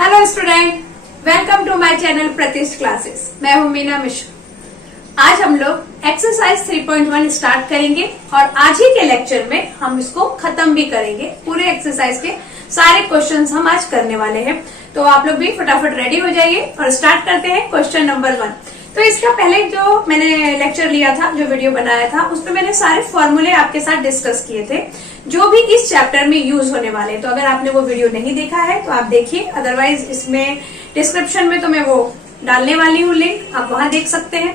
Hello student, welcome to my channel Pratishth classes. मैं हूं मीना मिश्रा। आज हम लोग एक्सरसाइज 3.1 स्टार्ट करेंगे और आज ही के लेक्चर में हम इसको खत्म भी करेंगे। पूरे एक्सरसाइज के सारे क्वेश्चंस हम आज करने वाले हैं, तो आप लोग भी फटाफट रेडी हो जाइए और स्टार्ट करते हैं क्वेश्चन नंबर 1। तो इसका पहले जो मैंने लेक्चर लिया था, जो वीडियो बनाया था, उसमें मैंने सारे फॉर्मूले आपके साथ डिस्कस किए थे जो भी इस चैप्टर में यूज होने वाले। तो अगर आपने वो वीडियो नहीं देखा है तो आप देखिए, अदरवाइज इसमें डिस्क्रिप्शन में तो मैं वो डालने वाली हूँ लिंक, आप वहां देख सकते हैं।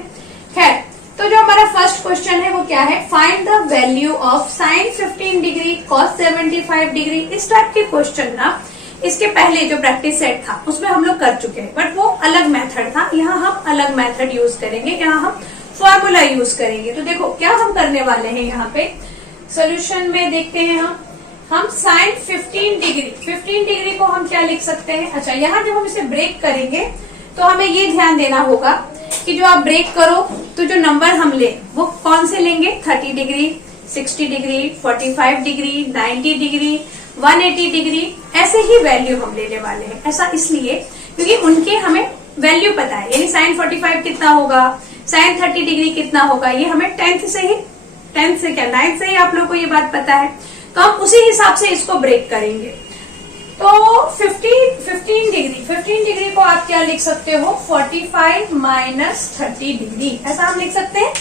खैर, तो जो हमारा फर्स्ट क्वेश्चन है वो क्या है, find the value of sine 15 degree cos 75 degree. इस टाइप के क्वेश्चन ना इसके पहले जो प्रैक्टिस सेट था उसमें हम लोग कर चुके हैं, बट वो अलग मेथड था। यहाँ हम अलग मेथड यूज करेंगे, यहाँ हम फॉर्मूला यूज करेंगे। तो देखो क्या हम करने वाले हैं, यहाँ पे सोल्यूशन में देखते हैं हम साइन 15 डिग्री को हम क्या लिख सकते हैं। अच्छा, यहाँ जब हम इसे ब्रेक करेंगे तो हमें ये ध्यान देना होगा कि जो आप ब्रेक करो तो जो नंबर हम ले वो कौन से लेंगे, 30 degree, 60 degree, 45 degree, 90 degree, 180 degree, ऐसे ही वैल्यू हम लेने वाले हैं। ऐसा इसलिए क्योंकि उनके हमें वैल्यू पता है, यानी साइन 45 कितना होगा, साइन 30 डिग्री कितना होगा, ये हमें 9th से ही आप लोग को ये बात पता है। तो हम उसी हिसाब से इसको ब्रेक करेंगे। तो 15 डिग्री को आप क्या लिख सकते हो, 45 माइनस 30 डिग्री, ऐसा हम लिख सकते हैं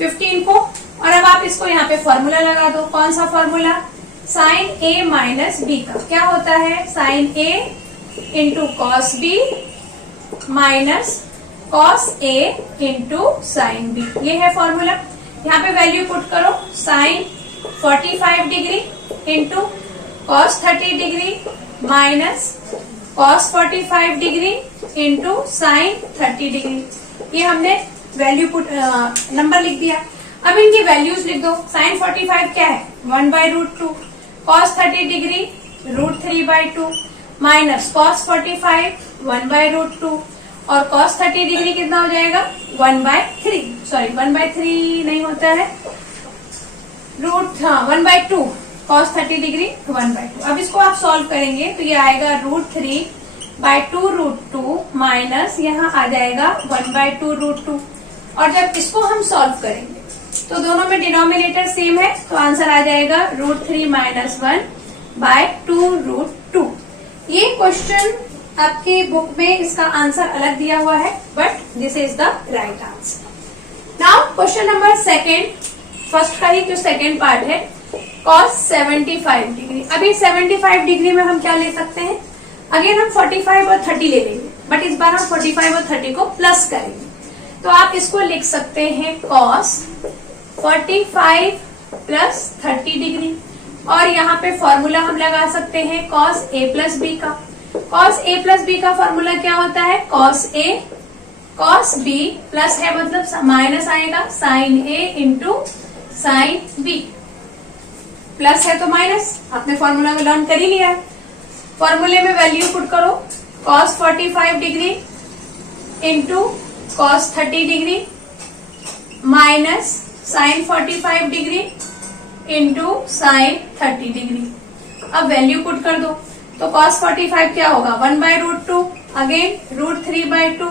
15 को। और अब आप इसको यहाँ पे फॉर्मूला लगा दो। कौन सा formula, sine a minus B का क्या होता है, sine a into cos b minus cos a into sine b, ये है फॉर्मूला। यहाँ पे वैल्यू पुट करो, sine 45 degree into cos 30 degree minus cos 45 degree into sine 30 degree. ये हमने वैल्यू पुट नंबर लिख दिया। अब इनकी वैल्यूज लिख दो। साइन 45 क्या है, 1/√2, कॉस 30 डिग्री √3/2 माइनस कॉस 45 1/√2 और कॉस 30 डिग्री कितना हो जाएगा, 1/3 नहीं होता है, 1/2, कॉस 30 डिग्री 1/2। अब इसको आप सॉल्व करेंगे तो ये आएगा √3/2√2 माइनस यहाँ आ जाएगा 1/2√2। और जब इसको हम सॉल्व करेंगे तो दोनों में डिनोमिनेटर सेम है, तो आंसर आ जाएगा √3 - 1/2√2। ये क्वेश्चन आपकी बुक में इसका आंसर अलग दिया हुआ है, but this is the right answer. Now question number second, first का ही जो सेकेंड पार्ट है, cos 75 डिग्री। अभी 75 डिग्री में हम क्या ले सकते हैं, अगेन हम 45 और 30 ले लेंगे, बट इस बार हम 45 और 30 को प्लस करेंगे। तो आप इसको लिख सकते हैं cos 45 प्लस 30 डिग्री। और यहाँ पे फॉर्मूला हम लगा सकते हैं cos a प्लस बी का। cos a प्लस बी का फॉर्मूला क्या होता है, cos a cos b plus है मतलब माइनस आएगा sin a into sine b, plus है तो माइनस। आपने फॉर्मूला को लर्न कर ही लिया है। फॉर्मूले में वैल्यू पुट करो, cos 45 degree into cos 30 degree minus sine 45 degree into sine 30 degree. अब वैल्यू पुट कर दो, तो cos 45 क्या होगा, 1/√2, अगेन √3/2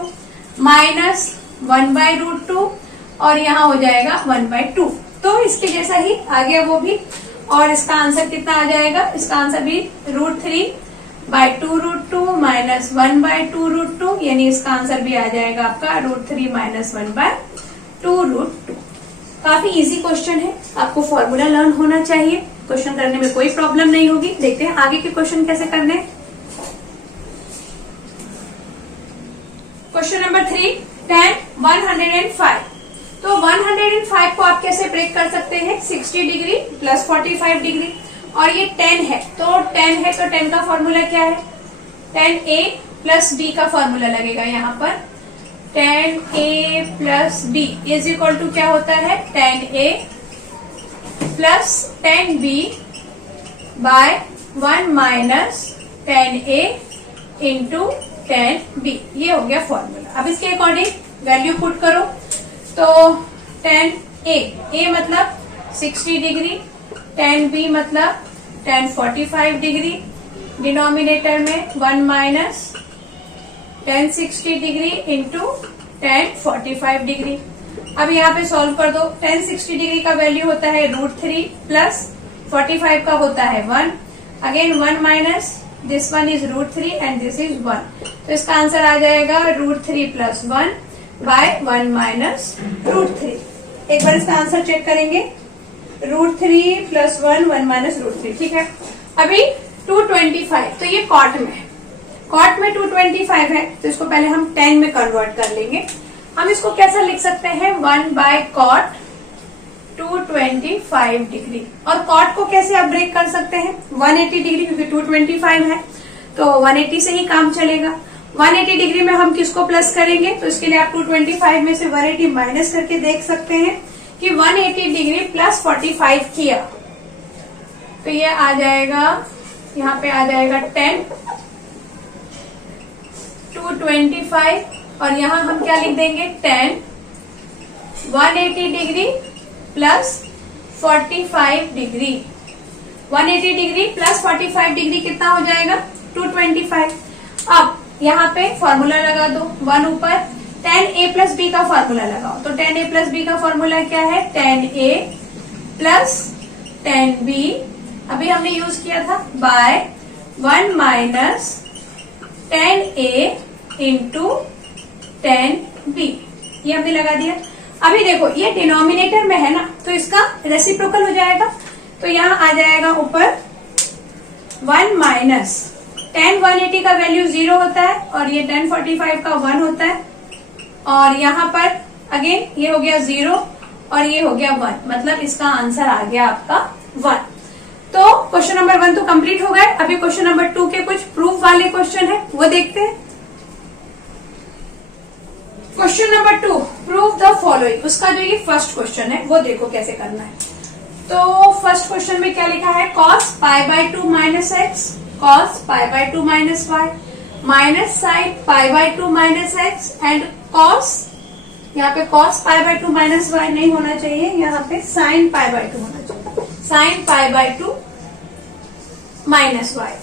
माइनस 1/√2 और यहाँ हो जाएगा 1/2। तो इसके जैसा ही आ गया वो भी। और इसका आंसर कितना आ जाएगा, इसका आंसर भी √3/2√2 माइनस 1/2√2, यानी इसका आंसर भी आ जाएगा आपका √3 - 1/2√2। काफी इजी क्वेश्चन है, आपको फॉर्मूला लर्न होना चाहिए, क्वेश्चन करने में कोई प्रॉब्लम नहीं होगी। देखते हैं आगे के क्वेश्चन कैसे करने। Question number 3, tan 105। तो 105 को आप कैसे ब्रेक कर सकते हैं, 60 डिग्री प्लस 45 डिग्री, और ये 10 है तो 10 का फॉर्मूला क्या है, tan a प्लस b का फॉर्मूला लगेगा यहाँ पर। tan a plus b is equal to क्या होता है, tan a plus tan b by 1 minus tan a into tan b, ये हो गया फॉर्मूला। अब इसके अकॉर्डिंग वैल्यू पुट करो, तो tan a मतलब 60 डिग्री, tan b मतलब tan 45 डिग्री, डिनोमिनेटर में 1 minus tan 60 degree into tan 45 degree. अब यहाँ पे सॉल्व कर दो। tan 60 डिग्री का वैल्यू होता है √3 प्लस 45 का होता है 1। Again 1 minus this one is √3 and this is 1। तो इसका आंसर आ जाएगा √3 प्लस 1 बाय 1 माइनस √3। एक बार इसका आंसर चेक करेंगे। √3 प्लस 1 1 माइनस √3। ठीक है। अभी 225 तो ये कॉट में है। कॉट में 225 है तो इसको पहले हम 10 में कन्वर्ट कर लेंगे। हम इसको कैसा लिख सकते हैं 1 बाय कॉट 225 डिग्री। और कॉट को कैसे आप ब्रेक कर सकते हैं 180 डिग्री, क्योंकि 225 है तो 180 से ही काम चलेगा। 180 डिग्री में हम किसको प्लस करेंगे, तो इसके लिए आप 225 में से 180 माइनस करके देख सकते हैं कि 180 डिग्री प्लस 45 किया तो ये आ जाएगा, यहाँ पे आ जाएगा 10 225 और यहाँ हम क्या लिख देंगे 10 180 degree plus 45 degree. 180 degree plus 45 degree कितना हो जाएगा 225। अब यहाँ पे फॉर्मूला लगा दो 1 ऊपर, tan a प्लस बी का फॉर्मूला लगाओ। तो tan a प्लस बी का फॉर्मूला क्या है tan a plus tan b, अभी हमने यूज किया था by 1 minus tan a into tan b, ये हमने लगा दिया। अभी देखो ये डिनोमिनेटर में है ना तो इसका रेसिप्रोकल हो जाएगा। तो यहाँ आ जाएगा ऊपर 1 माइनस tan 180 का वैल्यू 0 होता है और ये tan 45 का 1 होता है और यहाँ पर अगेन ये हो गया 0 और ये हो गया 1, मतलब इसका आंसर आ गया आपका 1। तो क्वेश्चन नंबर 1 तो कंप्लीट हो गए। अभी क्वेश्चन नंबर 2 के कुछ प्रूफ वाले क्वेश्चन है वो देखते हैं। Question number 2, prove the following. उसका जो ये फर्स्ट क्वेश्चन है वो देखो कैसे करना है। तो फर्स्ट क्वेश्चन में क्या लिखा है cos π/2 minus x, cos π/2 minus y, minus sine π/2 minus x and cos, यहाँ पे cos π/2 माइनस वाई नहीं होना चाहिए, यहाँ पे sin π/2 होना चाहिए, sin π/2 माइनस वाई।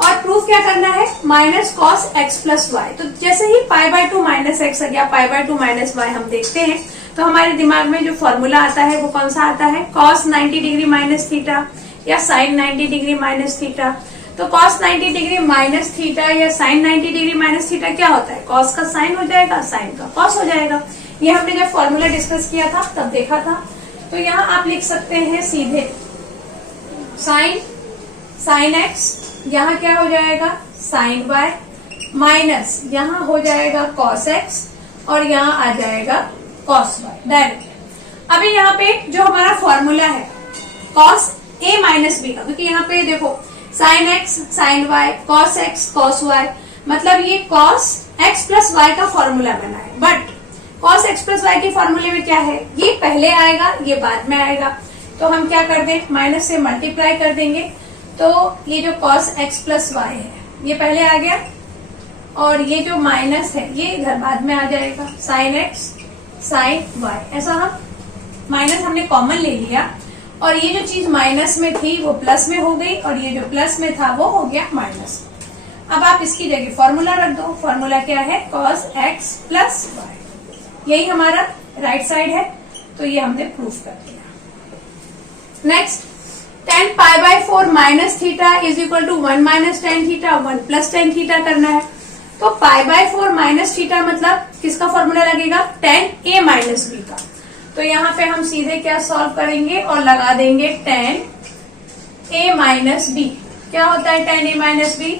और प्रूफ क्या करना है minus cos x plus Y. तो जैसे ही π/2 माइनस एक्स या π/2 माइनस वाई हम देखते हैं तो हमारे दिमाग में जो फॉर्मूला आता है वो कौन सा आता है cos 90 डिग्री माइनस थीटा या sin 90 डिग्री माइनस थीटा। तो cos 90 डिग्री माइनस थीटा या sin 90 डिग्री माइनस थीटा क्या होता है cos का sin हो जाएगा, sin का cos हो जाएगा। ये हमने जब फॉर्मूला डिस्कस किया था तब देखा था। तो यहाँ आप लिख सकते हैं सीधे sin x, यहाँ क्या हो जाएगा sin y माइनस यहाँ हो जाएगा cos x और यहाँ आ जाएगा cos y डायरेक्ट। अभी यहाँ पे जो हमारा फॉर्मूला है cos a माइनस b का, क्योंकि यहाँ पे देखो sin x sin y cos x cos y, मतलब ये cos x प्लस y का फॉर्मूला बना है। But cos x plus y के फॉर्मूले में क्या है ये पहले आएगा ये बाद में आएगा। तो हम क्या कर दें माइनस से मल्टीप्लाई कर देंगे। तो ये जो cos x प्लस वाई है ये पहले आ गया और ये जो माइनस है ये इधर बाद में आ जाएगा sin x sin y। ऐसा हम माइनस हमने कॉमन ले लिया और ये जो चीज माइनस में थी वो प्लस में हो गई और ये जो प्लस में था वो हो गया माइनस। अब आप इसकी जगह फॉर्मूला रख दो। फॉर्मूला क्या है cos x प्लस वाई, यही हमारा राइट साइड है। तो ये हमने प्रूफ कर दिया। Next tan π/4 minus theta is equal to 1 minus tan theta 1 plus tan theta करना है। तो π/4 माइनस थीटा मतलब किसका फॉर्मूला लगेगा tan a माइनस b का। तो यहाँ पे हम सीधे क्या सॉल्व करेंगे और लगा देंगे tan a माइनस b। क्या होता है tan a minus b,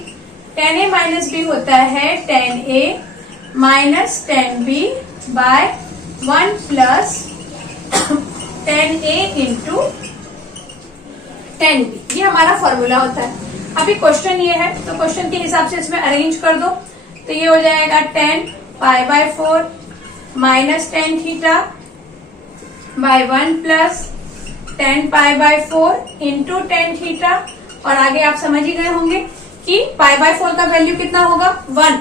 tan a minus b होता है tan a minus tan b by 1 plus tan a into tan b, ये हमारा फॉर्मूला होता है। अभी क्वेश्चन ये है तो क्वेश्चन के हिसाब से इसमें अरेंज कर दो। तो ये हो जाएगा tan π/4 minus tan theta by 1 plus tan π/4 into tan theta. और आगे आप समझ ही गए होंगे कि π/4 का वैल्यू कितना होगा 1।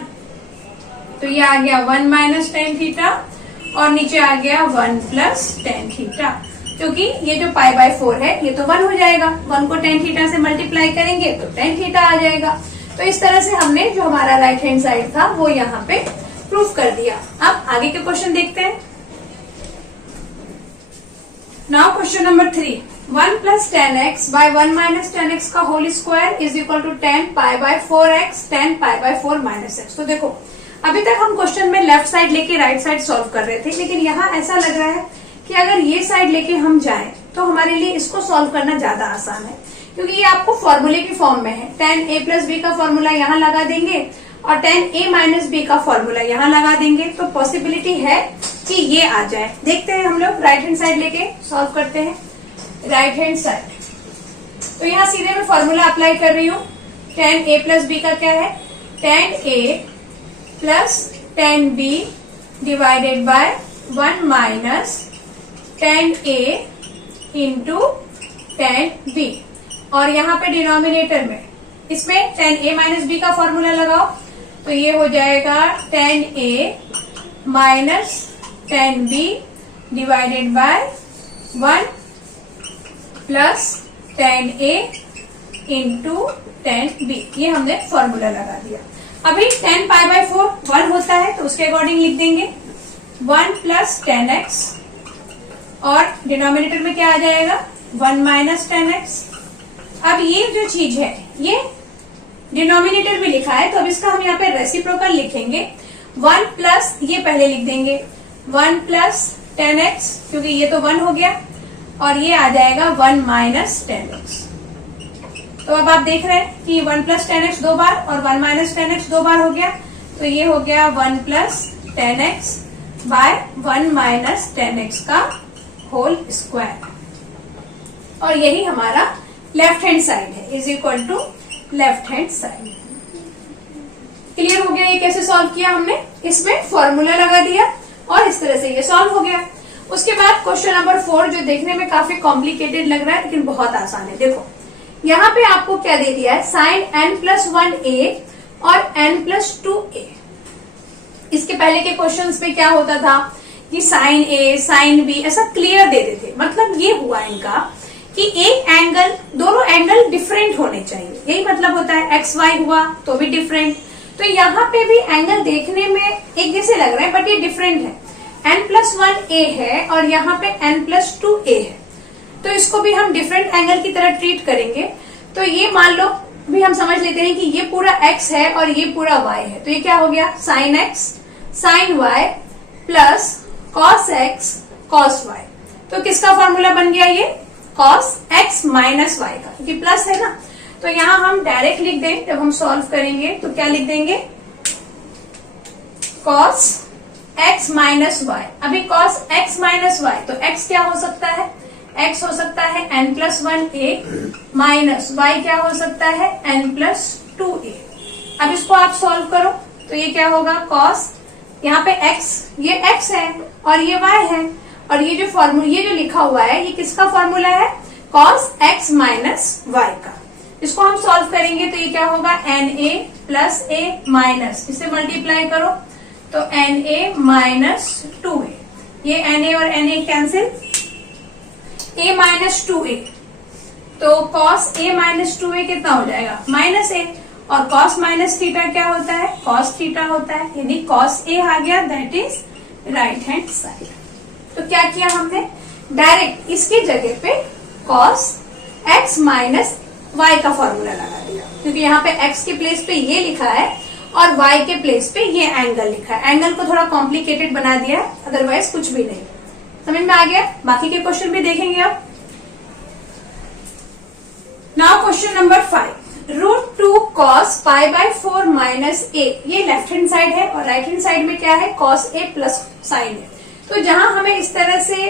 तो ये आ गया 1 माइनस tan थीटा और नीचे आ गया 1 प्लस tan थीटा, क्योंकि ये जो π/4 है ये तो 1 हो जाएगा। 1 को tan थीटा से मल्टीप्लाई करेंगे तो tan थीटा आ जाएगा। तो इस तरह से हमने जो हमारा राइट हैंड साइड था वो यहाँ पे प्रूफ कर दिया। अब आगे के क्वेश्चन देखते हैं। Now question number 3, 1 plus 10x by 1 minus 10x का whole square is equal to 10 pi by 4x 10 pi by 4 minus X. तो देखो अभी तक हम क्वेश्चन में लेफ्ट साइड लेके राइट साइड सॉल्व कर रहे थे, लेकिन यहाँ ऐसा लग रहा है कि अगर ये साइड लेके हम जाएं तो हमारे लिए इसको सॉल्व करना ज्यादा आसान है, क्योंकि ये आपको फॉर्मूले की फॉर्म में है। 10a प्लस बी का फॉर्मूला यहाँ लगा देंगे और 10a माइनस बी का फॉर्मूला यहाँ लगा देंगे, तो पॉसिबिलिटी है कि ये आ जाए। देखते हैं हम लोग राइट हैंड साइड लेके सॉल्व करते हैं। राइट हैंड साइड तो यहाँ सीधे मैं फॉर्मूला अप्लाई कर रही हूँ। 10a प्लस बी का क्या है, 10a plus 10b divided by 1 minus 10a into 10b, और यहाँ पे डिनोमिनेटर में इसमें 10a माइनस b का फॉर्मूला लगाओ, तो ये हो जाएगा 10a minus 10b divided by 1 plus 10a into 10b। ये हमने फॉर्मूला लगा दिया। अभी 10 पाई बाय 4 1 होता है, तो उसके अकॉर्डिंग लिख देंगे 1 प्लस 10x, और डिनोमिनेटर में क्या आ जाएगा 1 माइनस 10x। अब ये जो चीज है ये डिनोमिनेटर में लिखा है, तो अब इसका हम यहाँ पे रेसिप्रोकल लिखेंगे। 1 प्लस ये पहले लिख देंगे 1 प्लस 10x, क्योंकि ये तो 1 हो गया, और ये आ जाएगा 1 माइनस 10x। तो अब आप देख रहे हैं कि 1 प्लस 10x 2 बार और 1 माइनस 10x 2 बार हो गया, तो ये हो गया 1 plus 10x bye 1 minus 10x का होल स्क्वायर, और यही हमारा लेफ्ट हैंड साइड है, is equal to left hand side. Clear हो गया ये कैसे सॉल्व किया हमने, इसमें फॉर्मूला लगा दिया और इस तरह से ये सॉल्व हो गया। उसके बाद क्वेश्चन नंबर 4 जो देखने में काफी कॉम्प्लिकेटेड लग रहा है लेकिन बहुत आसान है। देखो यहाँ पे आपको क्या दे दिया है, साइन n+1a और n+2a। इसके पहले के क्वेश्चंस में क्या होता था कि साइन a साइन b ऐसा क्लियर देते थे, मतलब ये हुआ इनका कि एक एंगल, दोनों एंगल डिफरेंट होने चाहिए, यही मतलब होता है। एक्स वाई हुआ तो भी डिफरेंट, तो यहाँ पे भी एंगल देखने में एक जैसे लग रहा है बट ये डिफरेंट है। n+1a है और यहाँ पे n+2a है, तो इसको भी हम डिफरेंट एंगल की तरह ट्रीट करेंगे। तो ये मान लो भी हम समझ लेते हैं कि ये पूरा x है और ये पूरा y है, तो ये क्या हो गया sine x sine y plus cos x cos y। तो किसका फॉर्मूला बन गया ये, कॉस x माइनस y का, क्योंकि प्लस है ना। तो यहाँ हम डायरेक्ट लिख दें, जब हम सॉल्व करेंगे तो क्या लिख देंगे, कॉस x माइनस वाई। अभी कॉस x माइनस वाई, तो x क्या हो सकता है, x हो सकता है n+1a माइनस y क्या हो सकता है n+2a। अब इसको आप सॉल्व करो तो ये क्या होगा, कॉस यहाँ पे x, ये x है और ये y है, और ये जो फॉर्मूला ये जो लिखा हुआ है ये किसका फॉर्मूला है, कॉस x माइनस वाई का। इसको हम सॉल्व करेंगे तो ये क्या होगा, na प्लस a माइनस, इसे मल्टीप्लाई करो तो na माइनस 2a, ये na और na cancel, a minus 2a, तो कॉस a माइनस 2a कितना हो जाएगा, माइनस a, और कॉस माइनस थीटा क्या होता है, कॉस थीटा होता है, यानी कॉस a आ गया, that is right hand side. तो क्या किया हमने, डायरेक्ट इसकी जगह पे कॉस x माइनस y का फॉर्मूला लगा दिया, क्योंकि यहाँ पे x के प्लेस पे ये लिखा है और y के प्लेस पे ये एंगल लिखा है। एंगल को थोड़ा कॉम्प्लिकेटेड बना दिया, अदरवाइज कुछ भी नहीं। समझ में आ गया, बाकी के क्वेश्चन भी देखेंगे अब। Now question number 5, √2 cos π/4 minus a। ये लेफ्ट हैंड साइड है और राइट हैंड साइड में क्या है, cos a प्लस साइन है। तो जहां हमें इस तरह से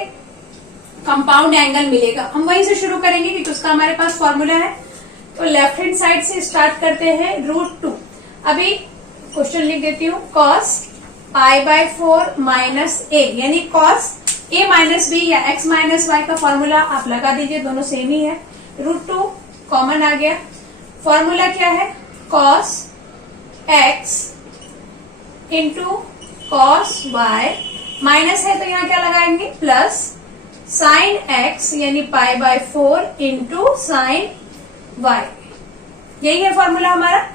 कंपाउंड एंगल मिलेगा हम वहीं से शुरू करेंगे, क्योंकि उसका हमारे पास फॉर्मूला है। तो लेफ्ट हैंड साइड से स्टार्ट करते हैं, √2। अभी क्वेश्चन लिख देती हूँ, cos π/4 माइनस a, यानी cos a माइनस b या x माइनस y का फॉर्मूला आप लगा दीजिए, दोनों सेम ही है। √2 कॉमन आ गया, फॉर्मूला क्या है, cos x into cos y, minus है तो यहाँ क्या लगाएंगे, प्लस साइन x यानी π/4 इंटू साइन y, यही है फॉर्मूला हमारा।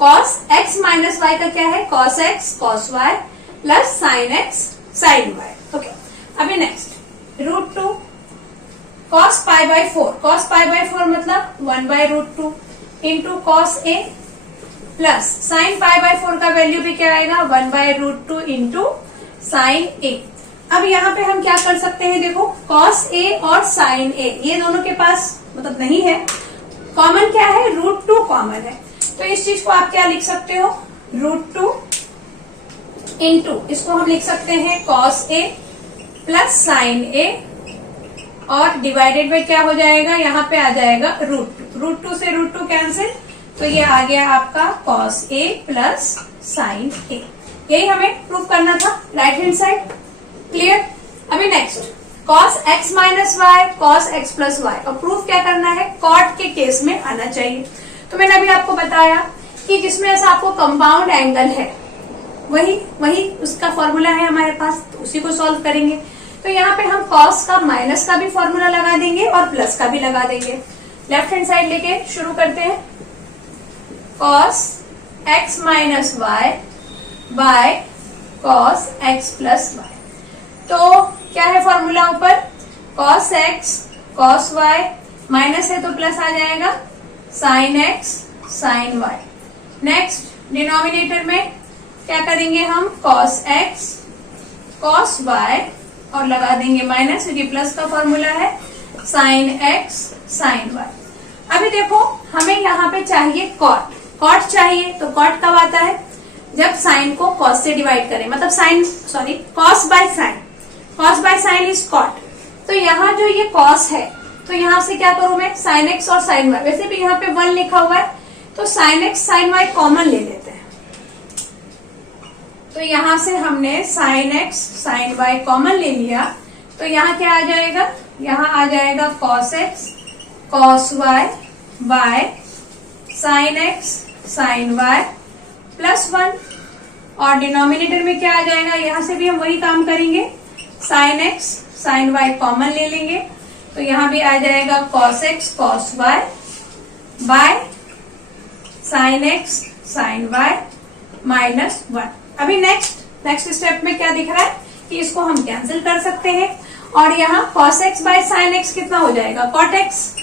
कॉस एक्स माइनस वाई का क्या है, cos x cos y plus sine x sine y. Okay, अभी next √2 cos pi by 4, cos pi by 4 मतलब 1/√2 into cos A plus sine pi by 4 का value भी क्या आएगा, 1/√2 इंटू साइन ए। अब यहाँ पे हम क्या कर सकते हैं, देखो कॉस ए और साइन ए ये दोनों के पास मतलब नहीं है, कॉमन क्या है, √2 कॉमन है। तो इस चीज को आप क्या लिख सकते हो, √2 इंटू इसको हम लिख सकते हैं कॉस ए प्लस साइन ए और डिवाइडेड बाय क्या हो जाएगा, यहाँ पे आ जाएगा √2 से √2 कैंसिल, तो ये आ गया आपका cos A plus sine A. यही हमें प्रूव करना था राइट हैंड साइड। क्लियर। अभी next cos X minus Y cos X plus Y, और प्रूफ क्या करना है, कॉट के केस में आना चाहिए। तो मैंने अभी आपको बताया कि जिसमें ऐसा आपको कंपाउंड एंगल है वही उसका फॉर्मूला है हमारे पास, तो उसी को सॉल्व करेंगे। तो यहाँ पे हम कॉस का माइनस का भी फॉर्मूला लगा देंगे और प्लस का भी लगा देंगे। लेफ्ट हैंड साइड लेके शुरू करते हैं, cos X minus Y by cos X plus Y. तो क्या है फॉर्मूला ऊपर, cos x cos Y minus है तो प्लस आ जाएगा sine x sine Y. Next denominator में क्या करेंगे हम, कॉस एक्स कॉस वाई और लगा देंगे माइनस क्योंकि प्लस का फॉर्मूला है साइन एक्स साइन वाई। अभी देखो हमें यहाँ पे चाहिए कॉट, कॉट चाहिए तो कॉट कब आता है, जब साइन को कॉस से डिवाइड करें, मतलब cos by sine, cos by sine is cot. तो यहाँ जो ये कॉस है तो यहाँ से क्या करूं मैं, साइन एक्स और साइन वाई, वैसे भी यहाँ पे 1 लिखा हुआ है तो sine x sine Y common ले लेते हैं। तो यहाँ से हमने sine x sine Y common ले लिया, तो यहाँ क्या आ जाएगा, यहाँ आ जाएगा cos x cos Y by sine x sine Y plus 1, और डिनोमिनेटर में क्या आ जाएगा, यहाँ से भी हम वही काम करेंगे, sine x sine Y common ले लेंगे, तो यहाँ भी आ जाएगा cos x cos Y by sine x sine Y minus 1। अभी नेक्स्ट स्टेप में क्या दिख रहा है कि इसको हम कैंसिल कर सकते हैं, और यहाँ cos X by sine X कितना हो जाएगा, कॉट एक्स,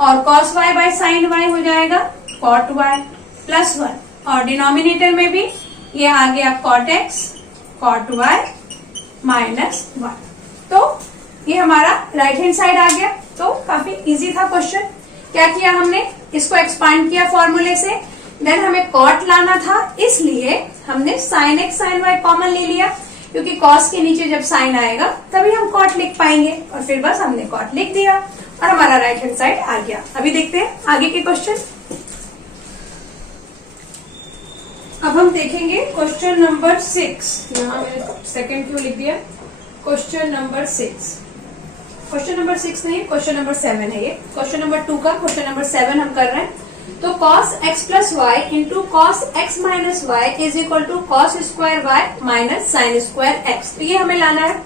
और cos Y by sine Y हो जाएगा कॉट वाई प्लस 1, और डिनोमिनेटर में भी ये आ गया cot X cot Y minus 1। तो ये हमारा राइट हैंड साइड आ गया। तो काफी इजी था क्वेश्चन। क्या किया हमने, इसको एक्सपांड किया फॉर्मूले से, देन हमें कॉट लाना था, इसलिए हमने sine x sine Y common ले लिया, क्योंकि कॉस के नीचे जब साइन आएगा तभी हम कॉट लिख पाएंगे, और फिर बस हमने कॉट लिख दिया और हमारा राइट हैंड साइड आ गया। अभी देखते हैं आगे के क्वेश्चन। अब हम देखेंगे क्वेश्चन नंबर 6। यहाँ मैंने सेकंड क्यों लिख दिया, क्वेश्चन नंबर 6, क्वेश्चन नंबर 6 नहीं, क्वेश्चन नंबर 7 है ये, क्वेश्चन नंबर 2 का क्वेश्चन नंबर 7 हम कर रहे हैं। तो cos x plus Y into cos X minus Y is equal to cos square Y minus sine square X, तो ये हमें लाना है।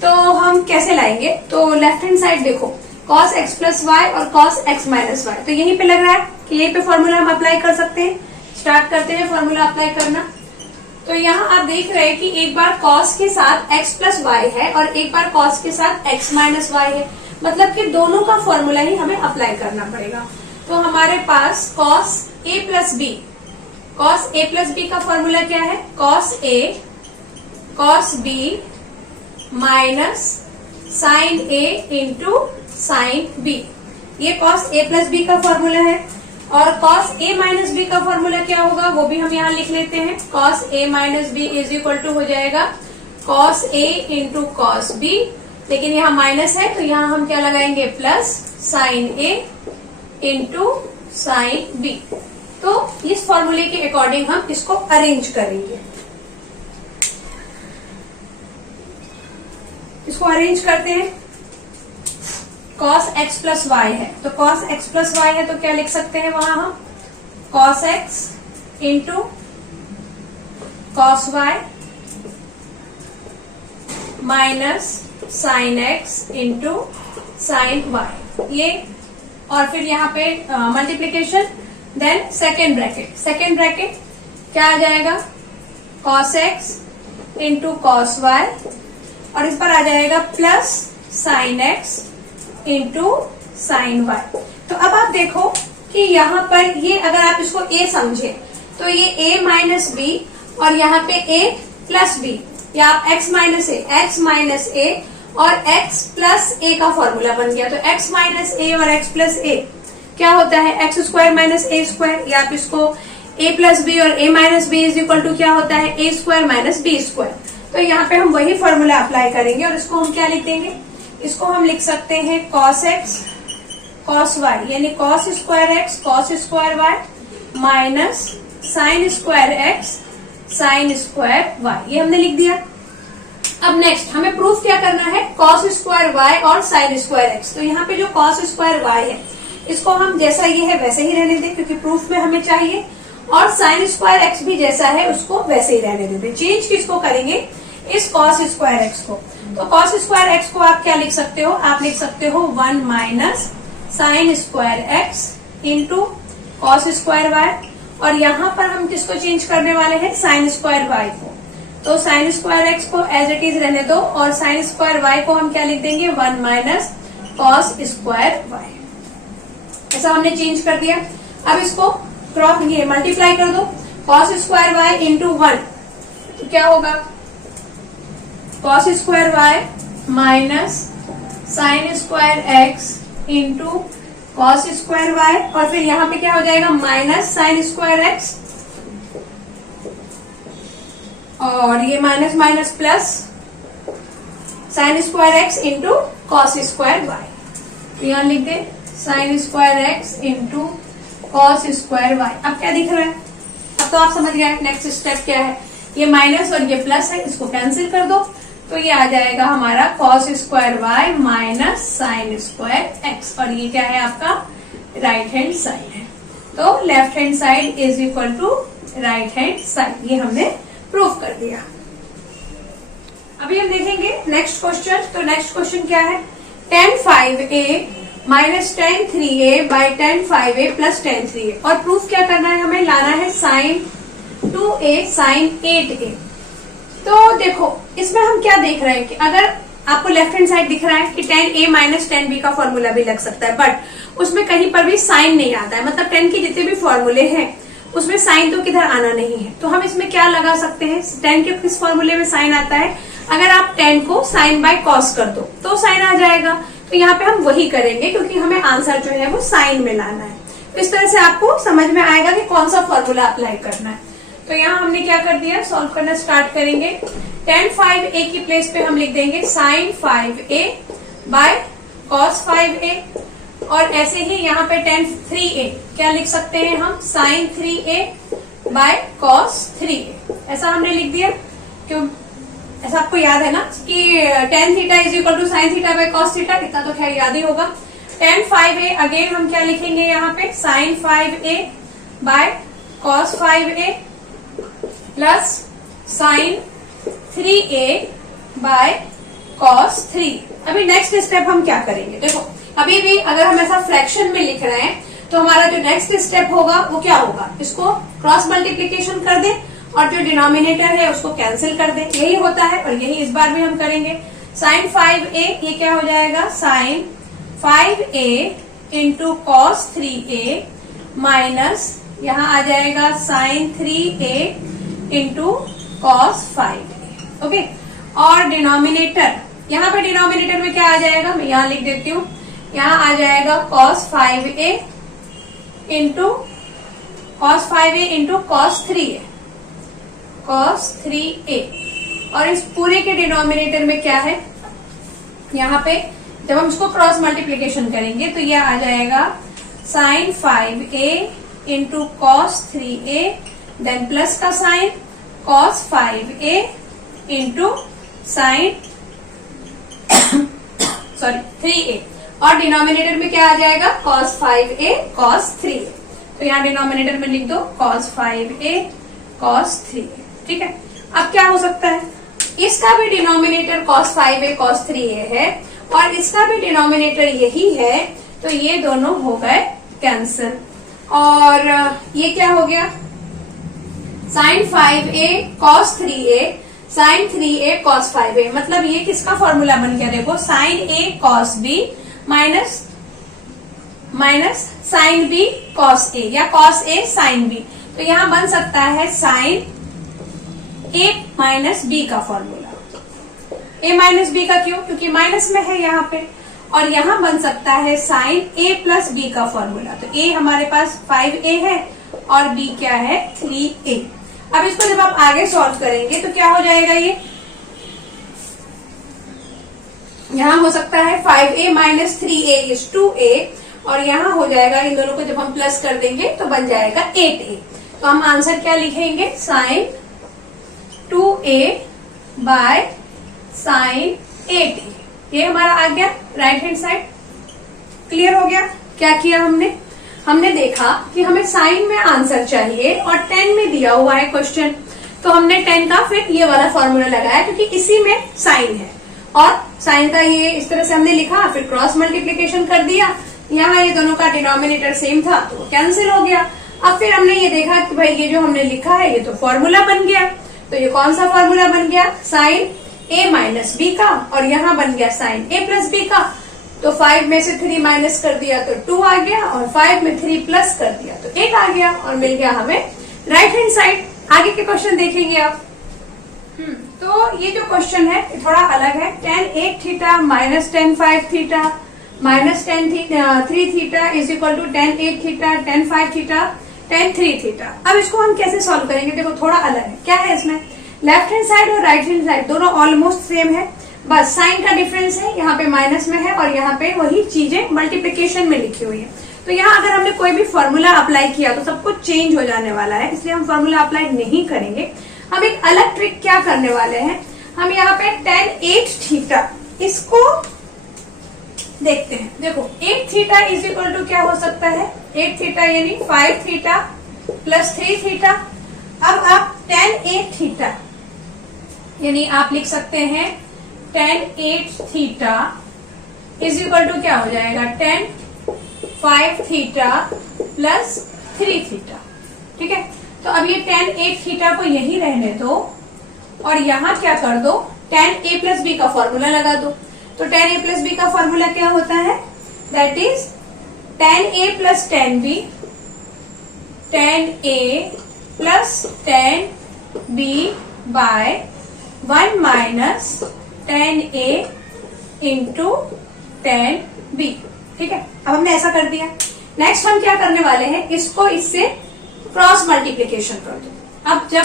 तो हम कैसे लाएंगे, तो लेफ्ट हैंड साइड देखो, cos x प्लस वाई और cos x माइनस वाई, तो यहीं पे लग रहा है कि यहीं पे फॉर्मूला हम अप्लाई कर सकते हैं। स्टार्ट करते हैं फॉर्मूला अप्लाई करना। तो यहाँ आप देख रहे हैं कि एक बार cos के साथ x प्लस वाई है और एक बार cos के साथ x माइनस वाई है, मतलब कि दोनों का फॉर्मूला ही हमें अप्लाई करना पड़ेगा। तो हमारे पास cos a plus B, cos a plus B का फॉर्मूला क्या है, cos a cos b minus sine a into sine b, ये cos a प्लस बी का फॉर्मूला है। और cos a माइनस बी का फॉर्मूला क्या होगा वो भी हम यहाँ लिख लेते हैं, cos a minus B is equal to हो जाएगा cos a into cos b, लेकिन यहाँ माइनस है तो यहाँ हम क्या लगाएंगे, plus sine a into sine b। तो इस फॉर्मूले के अकॉर्डिंग हम इसको अरेंज करेंगे। इसको अरेंज करते हैं, cos x प्लस वाई है, तो cos x प्लस वाई है तो क्या लिख सकते हैं वहां हम, cos x into cos y minus sine x into sine y, ये, और फिर यहाँ पे मल्टीप्लीकेशन देन सेकेंड ब्रैकेट क्या आ जाएगा, cos x into cos Y, और इस पर आ जाएगा plus sine x into sine Y. तो अब आप देखो कि यहाँ पर ये अगर आप इसको a समझे तो ये a माइनस बी और यहाँ पे a प्लस बी, या आप x माइनस a और x प्लस a का फॉर्मूला बन गया। तो x माइनस a और x प्लस a क्या होता है, X square minus a square, या आप इसको a प्लस बी और a minus B is equal to क्या होता है, a square minus B square. तो यहाँ पे हम वही फॉर्मूला अप्लाई करेंगे और इसको हम क्या लिख देंगे, इसको हम लिख सकते हैं cos x cos y, यानी cos square x cos square y minus sine square x sine square y, ये हमने लिख दिया। अब नेक्स्ट हमें प्रूफ क्या करना है, cos स्क्वायर y और साइन स्क्वायर x। तो यहाँ पे जो cos स्क्वायर y है इसको हम जैसा ये है वैसे ही रहने दें क्योंकि प्रूफ में हमें चाहिए, और साइन स्क्वायर x भी जैसा है उसको वैसे ही रहने देते। चेंज किसको करेंगे, इस cos स्क्वायर x को। तो cos स्क्वायर x को आप क्या लिख सकते हो, आप लिख सकते हो 1 minus sine square x into cos square y, और यहाँ पर हम किसको चेंज करने वाले हैं, साइन स्क्वायर y को। तो साइन स्क्वायर x को एज इट इज रहने दो और साइन स्क्वायर y को हम क्या लिख देंगे, 1 माइनस कॉस स्क्वायर y। ऐसा हमने चेंज कर दिया। अब इसको क्रॉस ये मल्टीप्लाई कर दो, कॉस स्क्वायर y इंटू 1, तो क्या होगा, cos square y minus sine square x into cos square y, और फिर यहाँ पे क्या हो जाएगा, माइनस साइन स्क्वायर x, और ये minus minus plus sine square x into cos square y। तो यहाँ लिख दे sine square x into cos square y। अब क्या दिख रहा है, अब तो आप समझ गए नेक्स्ट स्टेप क्या है, ये माइनस और ये प्लस है, इसको कैंसिल कर दो, तो ये आ जाएगा हमारा cos square y minus sine square x, और ये क्या है आपका राइट हैंड साइड है। तो left hand side is equal to right hand side, ये हमने प्रूफ कर दिया। अभी हम देखेंगे नेक्स्ट क्वेश्चन। तो नेक्स्ट क्वेश्चन क्या है, tan 5a minus tan 3a by tan 5a plus tan 3a, और प्रूफ क्या करना है, हमें लाना है sin 2a sin 8a। तो देखो इसमें हम क्या देख रहे हैं कि अगर आपको लेफ्ट हैंड साइड दिख रहा है कि tan a minus tan b का फॉर्मूला भी लग सकता है, बट उसमें कहीं पर भी साइन नहीं आता है, मतलब tan के जितने भी फॉर्मूले हैं उसमें साइन तो किधर आना नहीं है। तो हम इसमें क्या लगा सकते हैं, tan के किस फॉर्मूले में साइन आता है, अगर आप tan को साइन बाय कॉस कर दो तो साइन आ जाएगा। तो यहाँ पे हम वही करेंगे क्योंकि हमें आंसर जो है वो साइन में लाना है। तो इस तरह से आपको समझ में आएगा कि कौन सा फॉर्मूला अप्लाई करना है। तो यहाँ हमने क्या कर दिया, सॉल्व करना स्टार्ट करेंगे। tan 5a की प्लेस पे हम लिख देंगे sin 5a by cos 5a, और ऐसे ही यहाँ पे tan 3a क्या लिख सकते हैं हम, sin 3a by cos 3a, ऐसा हमने लिख दिया। क्यों, ऐसा आपको याद है ना कि tan theta is equal to sine theta by cos theta, इतना तो खैर याद ही होगा। tan 5a अगेन हम क्या लिखेंगे यहाँ पे, sin 5a by cos 5a plus sine 3a by cos 3। अभी नेक्स्ट स्टेप हम क्या करेंगे, देखो अभी भी अगर हम ऐसा फ्रैक्शन में लिख रहे हैं तो हमारा जो नेक्स्ट स्टेप होगा वो क्या होगा, इसको क्रॉस मल्टीप्लीकेशन कर दें और जो डिनोमिनेटर है उसको कैंसिल कर दें, यही होता है और यही इस बार भी हम करेंगे। साइन 5a ये क्या हो जाएगा, sine 5a into cos 3a minus यहाँ आ जाएगा sine 3a into cos 5a। Okay, और डिनोमिनेटर, यहाँ पे डिनोमिनेटर में क्या आ जाएगा, मैं यहाँ लिख देती हूँ, यहाँ आ जाएगा cos 5a into cos 3a, cos 3a, और इस पूरे के डिनोमिनेटर में क्या है, यहाँ पे जब हम इसको क्रॉस मल्टीप्लीकेशन करेंगे तो यह आ जाएगा sine 5a into cos 3a, then plus का sine cos 5a into sine 3a, और डिनोमिनेटर में क्या आ जाएगा, cos 5a cos 3a। तो यहाँ डिनोमिनेटर में लिख दो cos 5a cos 3a। ठीक है, अब क्या हो सकता है, इसका भी denominator cos 5a cos 3a है और इसका भी डिनोमिनेटर यही है, तो ये दोनों हो गए कैंसिल। और ये क्या हो गया, sign 5a cos 3a sign 3a cos 5a, मतलब ये किसका फॉर्मूला बन गया, देखो sine a cos b minus sine b cos a या cos a साइन b। तो यहां बन सकता है साइन a माइनस b का फॉर्मूला। a माइनस b का क्यों, क्योंकि माइनस में है यहाँ पे। और यहां बन सकता है साइन a प्लस b का फॉर्मूला। तो a हमारे पास 5a है और b क्या है 3a। अब इसको जब आप आगे सॉल्व करेंगे तो क्या हो जाएगा, ये यहां हो सकता है 5a minus 3a is 2a, और यहां हो जाएगा, इन दोनों को जब हम प्लस कर देंगे तो बन जाएगा 8a। तो हम आंसर क्या लिखेंगे, sign 2a by sine 8a। ये हमारा आ गया राइट हैंड साइड। क्लियर हो गया। क्या किया हमने देखा कि हमें साइन में आंसर चाहिए और 10 में दिया हुआ है क्वेश्चन, तो हमने 10 का फिर ये वाला फॉर्मूला लगाया क्योंकि इसी में साइन है, और साइन का ये इस तरह से हमने लिखा, फिर क्रॉस मल्टीप्लीकेशन कर दिया। यहाँ ये दोनों का डिनोमिनेटर सेम था तो वो कैंसिल हो गया। अब फिर हमने ये देखा कि भाई ये जो हमने लिखा है ये तो फॉर्मूला बन गया। तो ये कौन सा फॉर्मूला बन गया, साइन a माइनस बी का, और यहाँ बन गया साइन a प्लस बी का। तो 5 में से 3 माइनस कर दिया तो 2 आ गया, और 5 में 3 प्लस कर दिया तो 8 आ गया, और मिल गया हमें राइट हैंड साइड। आगे के क्वेश्चन देखेंगे आप। तो ये जो क्वेश्चन है ये थोड़ा अलग है। tan 8 theta minus tan 5 theta minus tan 3 theta is equal to tan 8 theta tan 5 theta tan 3 theta. अब इसको हम कैसे सॉल्व करेंगे, देखो थोड़ा अलग है। क्या है इसमें, लेफ्ट हैंड साइड और राइट हैंड साइड दोनों ऑलमोस्ट सेम है, बस साइन का डिफरेंस है, यहाँ पे माइनस में है और यहाँ पे वही चीजें मल्टीप्लीकेशन में लिखी हुई है। तो यहाँ अगर हमने कोई भी फॉर्मूला अप्लाई किया तो सब कुछ चेंज हो जाने वाला है, इसलिए हम फॉर्मूला अप्लाई नहीं करेंगे। हम एक अलग ट्रिक क्या करने वाले हैं, हम यहाँ पे tan 8 थीटा इसको देखते हैं। देखो 8 थीटा इज इक्वल टू क्या हो सकता है, 8 थीटा यानी 5 थीटा प्लस 3 थीटा। अब आप tan 8 थीटा यानी आप लिख सकते हैं tan 8 theta is equal to क्या हो जाएगा, tan 5 थीटा प्लस 3 थीटा। ठीक है, तो अब ये tan 8 थीटा को यही रहने दो और यहाँ क्या कर दो, tan a प्लस बी का फॉर्मूला लगा दो। तो tan a प्लस बी का फॉर्मूला क्या होता है, that is tan a plus tan b, tan a plus tan b by 1 minus tan a into tan b। ठीक है, अब हमने ऐसा कर दिया। नेक्स्ट हम क्या करने वाले हैं, इसको इससे क्रॉस मल्टीप्लीकेशन कर दो। अब जब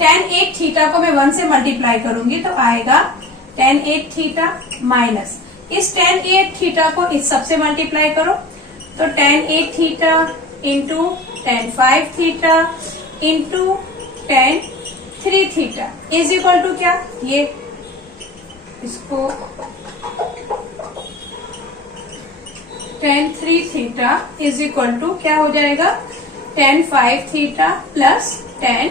tan 8 थीटा को मैं 1 से मल्टीप्लाई करूंगी तो आएगा tan 8 थीटा माइनस इस tan 8 थीटा को इस सबसे मल्टीप्लाई करो तो tan 8 theta into tan 5 theta into tan 3 theta is equal to क्या, ये इसको tan 3 theta is equal to क्या हो जाएगा, tan 5 theta plus tan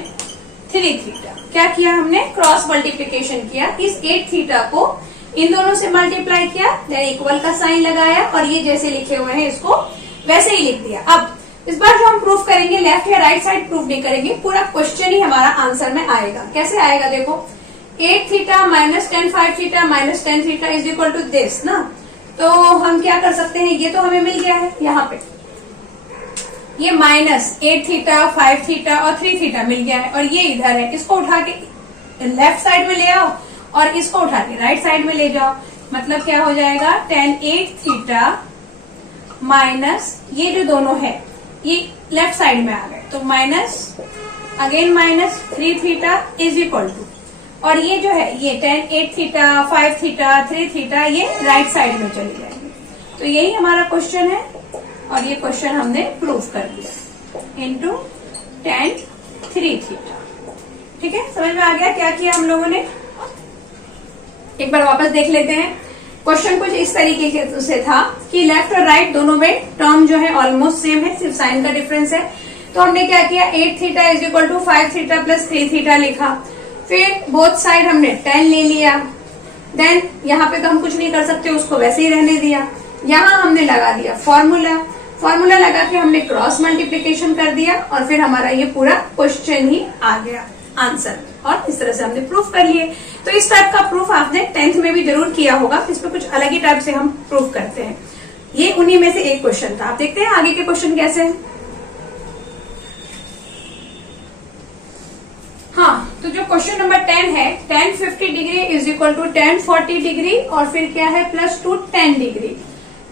3 theta. क्या किया हमने, क्रॉस मल्टीप्लीकेशन किया, इस 8 थीटा को इन दोनों से मल्टीप्लाई किया, देन इक्वल का साइन लगाया और ये जैसे लिखे हुए हैं इसको वैसे ही लिख दिया। अब इस बार जो हम प्रूफ करेंगे लेफ्ट या राइट साइड प्रूफ नहीं करेंगे, पूरा क्वेश्चन ही हमारा आंसर में आएगा। कैसे आएगा, देखो 8 theta minus tan 5 theta minus tan theta is equal to this ना। तो हम क्या कर सकते हैं, ये तो हमें मिल गया है, यहाँ पे ये माइनस 8 थीटा 5 थीटा और 3 थीटा मिल गया है, और ये इधर है, इसको उठा के लेफ्ट साइड में ले आओ और इसको उठा के राइट साइड में ले जाओ। मतलब क्या हो जाएगा, tan 8 थीटा माइनस ये जो दोनों है ये लेफ्ट साइड में आ गए तो minus again minus 3 theta is equal to, और ये जो है ये tan 8 थीटा 5 थीटा 3 थीटा ये राइट साइड में चले जाएंगे। तो यही हमारा क्वेश्चन है और ये क्वेश्चन हमने प्रूव कर दिया इनटू tan 3 थीटा। ठीक है, समझ में आ गया क्या किया हम लोगों ने। एक बार वापस देख लेते हैं। क्वेश्चन कुछ इस तरीके से था कि लेफ्ट और राइट दोनों में टर्म जो है ऑलमोस्ट सेम है, सिर्फ साइन का डिफरेंस है। तो हमने क्या किया, 8 theta is equal to 5 theta plus 3 theta लिखा, फिर बोथ साइड हमने 10 ले लिया, देन यहाँ पे तो हम कुछ नहीं कर सकते, उसको वैसे ही रहने दिया। यहाँ हमने लगा दिया फॉर्मूला फॉर्मूला लगा के हमने क्रॉस मल्टीप्लीकेशन कर दिया और फिर हमारा ये पूरा क्वेश्चन ही आ गया आंसर, और इस तरह से हमने प्रूफ कर लिए। तो इस टाइप का प्रूफ आपने 10th में भी जरूर किया होगा, इसमें कुछ अलग ही टाइप से हम प्रूफ करते हैं। ये उन्हीं में से एक क्वेश्चन था। आप देखते हैं आगे के क्वेश्चन कैसे हैं। हाँ, तो जो क्वेश्चन नंबर 10 है, tan 50 degree is equal to tan 40 degree और फिर क्या है +2 tan डिग्री।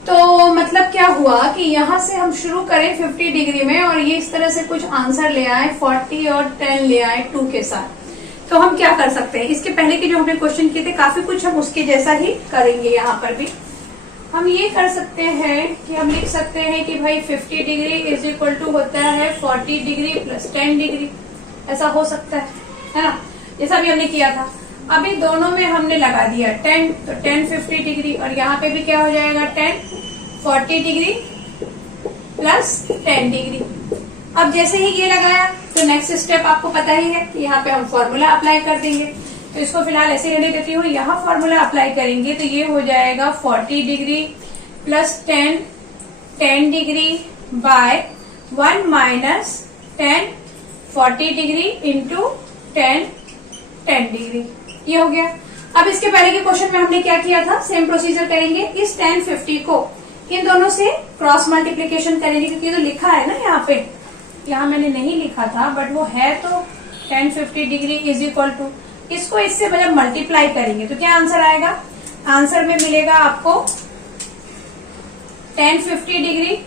तो मतलब क्या हुआ कि यहां से हम शुरू करें 50 डिग्री में और ये इस तरह से कुछ आंसर ले आए 40 और 10 ले आए 2 के साथ। तो हम क्या कर सकते हैं, इसके पहले के जो हमने क्वेश्चन किए थे काफी कुछ हम उसके जैसा ही करेंगे। यहाँ पर भी हम ये कर सकते हैं कि हम लिख सकते हैं कि भाई 50 डिग्री इज इक्वल टू होता है 40 डिग्री + 10 डिग्री, ऐसा हो सकता है ना, जैसा भी हमने किया था। अभी दोनों में हमने लगा दिया 10, तो tan 50 डिग्री और यहाँ पे भी क्या हो जाएगा tan 40 डिग्री + 10 डिग्री। अब जैसे ही ये लगाया तो नेक्स्ट स्टेप आपको पता ही है कि यहाँ पे हम फॉर्मूला अप्लाई कर देंगे। तो इसको फिलहाल ऐसे रहने देती हूँ, यहाँ फॉर्मूला अप्लाई करेंगे तो ये हो जाएगा 40 degree + 10 degree by 1 - 10 40 degree into 10 degree. ये हो गया। अब इसके पहले के क्वेश्चन में हमने क्या किया था, सेम प्रोसीजर करेंगे। इस tan 50 को इन दोनों से क्रॉस मल्टीप्लीकेशन करेंगे, क्योंकि तो लिखा है ना यहाँ पे, यहाँ मैंने नहीं लिखा था बट वो है, तो tan 50 degree is equal to, इसको इससे मतलब मल्टीप्लाई करेंगे तो क्या आंसर आएगा। आंसर में मिलेगा आपको tan 50 डिग्री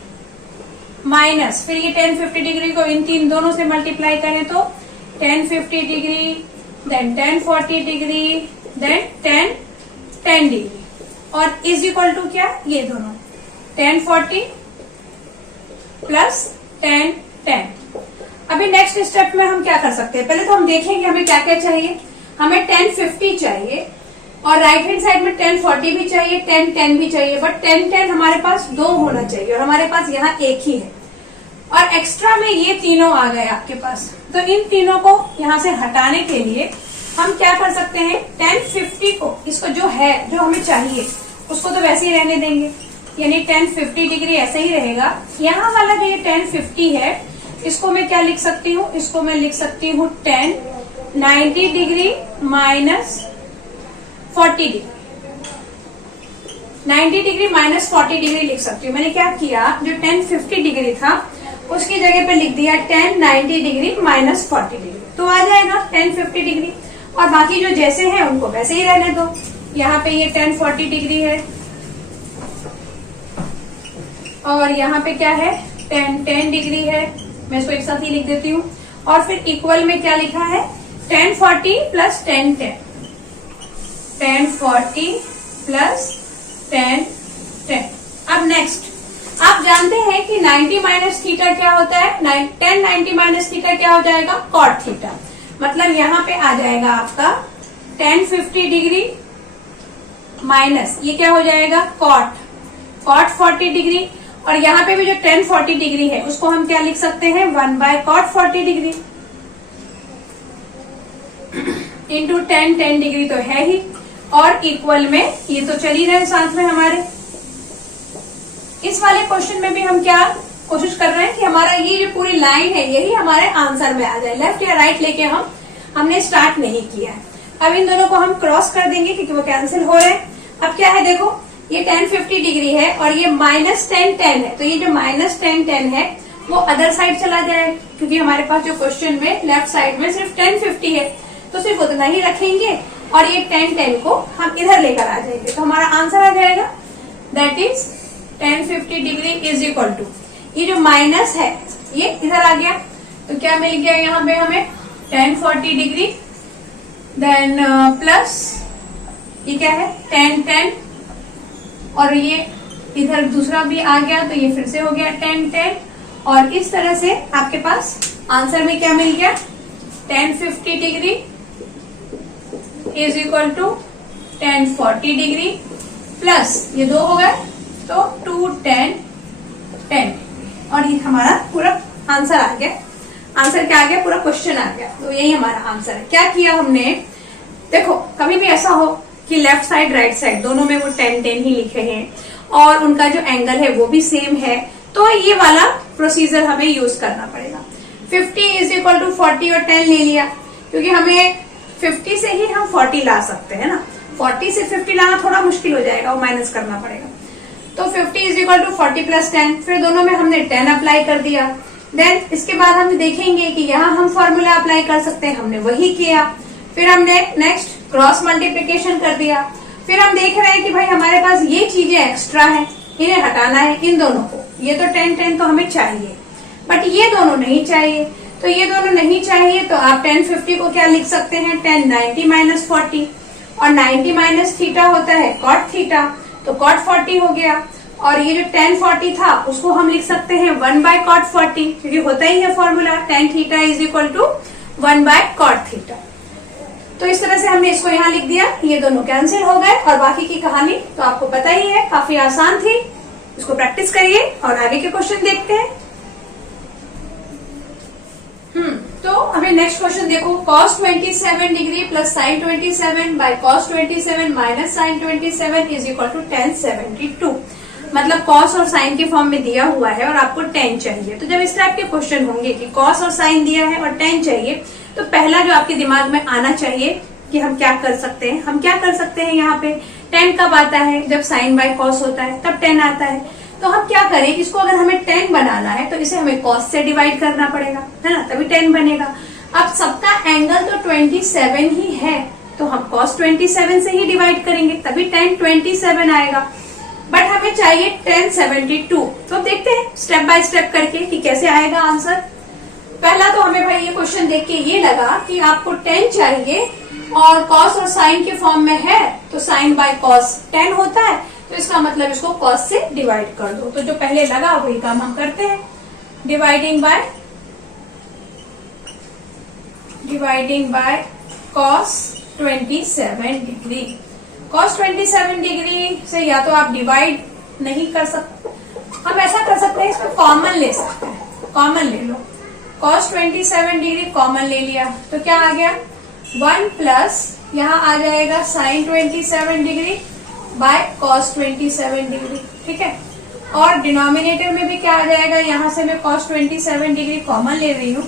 माइनस, फिर ये tan 50 डिग्री को इन तीन दोनों से मल्टीप्लाई करें तो tan 50 degree, then tan 40 degree, then tan degree, और इज इक्वल टू क्या, ये दोनों tan 40 + tan। अभी नेक्स्ट स्टेप में हम क्या कर सकते हैं, पहले तो हम देखेंगे हमें क्या क्या चाहिए। हमें tan 50 चाहिए और राइट हैंड साइड में tan 40 भी चाहिए, tan भी चाहिए, बट tan हमारे पास 2 होना चाहिए और हमारे पास यहाँ एक ही है, और एक्स्ट्रा में ये तीनों आ गए आपके पास। तो इन तीनों को यहाँ से हटाने के लिए हम क्या कर सकते हैं, tan 50 को, इसको जो है जो हमें चाहिए उसको तो वैसे ही रहने देंगे, यानी tan 50 डिग्री ऐसे ही रहेगा। यहाँ वाला जो ये tan 50 है इसको मैं क्या लिख सकती हूँ, इसको मैं लिख सकती हूँ tan 90 degree minus 40 degree, 90 degree minus 40 degree लिख सकती हूँ। मैंने क्या किया, जो tan 50 डिग्री था उसकी जगह पे लिख दिया tan 90 डिग्री माइनस 40 डिग्री, तो आ जाएगा tan 50 डिग्री, और बाकी जो जैसे हैं उनको वैसे ही रहने दो। यहाँ पे ये tan 40 डिग्री है और यहाँ पे क्या है tan डिग्री है, मैं इसको एक साथ ही लिख देती हूँ। और फिर इक्वल में क्या लिखा है, tan 40 + tan 10 अब नेक्स्ट आप जानते हैं कि 90 माइनस थीटा क्या होता है, tan 90 माइनस थीटा क्या हो जाएगा, cot थीटा। मतलब यहाँ पे आ जाएगा आपका tan 50 डिग्री माइनस ये क्या हो जाएगा, cot 40 डिग्री, और यहाँ पे भी जो tan 40 डिग्री है उसको हम क्या लिख सकते हैं, 1/cot 40 degree into tan degree तो है ही, और इक्वल में ये तो चल ही रहे साथ में हमारे। इस वाले क्वेश्चन में भी हम क्या कोशिश कर रहे हैं कि हमारा ये जो पूरी लाइन है यही हमारे आंसर में आ जाए, लेफ्ट या राइट लेके हमने स्टार्ट नहीं किया है। अब इन दोनों को हम क्रॉस कर देंगे क्योंकि वो कैंसिल हो रहे हैं। अब क्या है, देखो ये tan 50 डिग्री है और ये -tan है, तो ये जो -tan है वो अदर साइड चला जाए, क्योंकि हमारे पास जो क्वेश्चन में लेफ्ट साइड में सिर्फ tan 50 है, तो सिर्फ उतना ही रखेंगे और ये tan को हम इधर लेकर आ जाएंगे, तो हमारा आंसर आ जाएगा that is tan 50 degree is equal to, ये जो माइनस है ये इधर आ गया, तो क्या मिल गया यहाँ पे हमें tan 40 डिग्री, देन प्लस ये क्या है tan, और ये इधर दूसरा भी आ गया तो ये फिर से हो गया tan, और इस तरह से आपके पास आंसर में क्या मिल गया, tan 50 degree is equal to tan 40 degree plus ये 2 हो गए तो 2 tan, और ये हमारा पूरा आंसर आ गया। आंसर क्या आ गया, पूरा क्वेश्चन आ गया, तो यही हमारा आंसर है। क्या किया हमने, देखो कभी भी ऐसा हो कि लेफ्ट साइड राइट साइड दोनों में वो tan ही लिखे हैं और उनका जो एंगल है वो भी सेम है, तो ये वाला प्रोसीजर हमें यूज करना पड़ेगा। 50 इज इक्वल टू 40 और 10 ले लिया, क्योंकि हमें 50 से ही हम 40 ला सकते हैं ना, 40 से 50 लाना थोड़ा मुश्किल हो जाएगा, वो माइनस करना पड़ेगा। तो 50 इज इक्वल टू 40 प्लस 10, फिर दोनों में हमने 10 अप्लाई कर दिया। देन इसके बाद हम देखेंगे कि यहाँ हम फॉर्मूला अप्लाई कर सकते हैं, हमने वही किया। फिर हमने नेक्स्ट क्रॉस मल्टीप्लीकेशन कर दिया। फिर हम देख रहे हैं कि भाई हमारे पास ये चीजें एक्स्ट्रा हैं, इन्हें हटाना है, इन दोनों को। ये तो 10 तो हमें चाहिए, बट ये दोनों नहीं चाहिए। तो ये दोनों नहीं चाहिए तो आप 10 50 को क्या लिख सकते हैं, 10 90 माइनस 40, और 90 माइनस थीटा होता है कॉट थीटा, तो कॉट 40 हो गया। और ये जो 10 40 था उसको हम लिख सकते हैं 1 बाय कॉट 40, क्योंकि होता ही है formula tan theta is equal to 1 by cot theta. तो इस तरह से हमने इसको यहाँ लिख दिया, ये दोनों कैंसिल हो गए। और बाकी की कहानी तो आपको पता ही है, काफी आसान थी। इसको प्रैक्टिस करिए और आगे के क्वेश्चन देखते हैं। तो अभी नेक्स्ट क्वेश्चन देखो, cos 27 degree plus sin 27 by cos 27 minus sin 27 is equal to tan 72। मतलब cos और sin के फॉर्म में दिया हुआ है और आपको tan चाहिए। तो जब इस टाइप के क्वेश्चन होंगे कि cos और sin दिया है और tan चाहिए, तो पहला जो आपके दिमाग में आना चाहिए कि हम क्या कर सकते हैं। हम क्या कर सकते हैं, यहाँ पे tan कब आता है, जब sin बाय cos होता है तब tan आता है। तो हम क्या करें, इसको अगर हमें 10 बनाना है तो इसे हमें cos से डिवाइड करना पड़ेगा, है ना, तभी 10 बनेगा। अब सबका एंगल तो 27 ही है, तो हम cos 27 से ही डिवाइड करेंगे, तभी tan 27 आएगा। बट हमें चाहिए tan 72। तो देखते हैं स्टेप बाय स्टेप करके कि कैसे आएगा आंसर। पहला तो हमें भाई ये क्वेश्चन देख के ये लगा कि आपको tan चाहिए और cos और sin के फॉर्म में है, तो sin बाय cos tan होता है, तो इसका मतलब इसको cos से डिवाइड कर दो। तो जो पहले लगा वही काम हम करते हैं, dividing by cos 27 degree. cos 27 degree से या तो आप डिवाइड नहीं कर सकते, हम ऐसा कर सकते हैं, इसमें कॉमन ले सकते हैं, कॉमन ले लो। cos 27 डिग्री कॉमन ले लिया तो क्या आ गया, 1 प्लस यहाँ आ जाएगा sin 27 degree by cos 27 degree, ठीक है। और डिनोमिनेटर में भी क्या आ जाएगा, यहाँ से मैं cos 27 डिग्री कॉमन ले रही हूँ,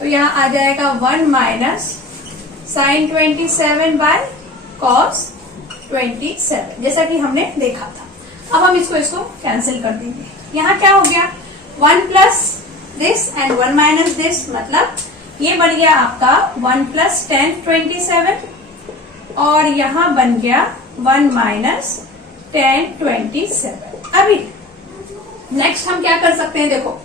तो यहाँ आ जाएगा 1 माइनस sin 27 बाय cos 27, जैसा कि हमने देखा था। अब हम इसको कैंसिल कर देंगे। यहाँ क्या हो गया, 1 plus this and 1 minus this, मतलब ये बन गया आपका 1 प्लस tan 27 और यहाँ बन गया 1 माइनस tan 27। अभी नेक्स्ट हम क्या कर सकते हैं, देखो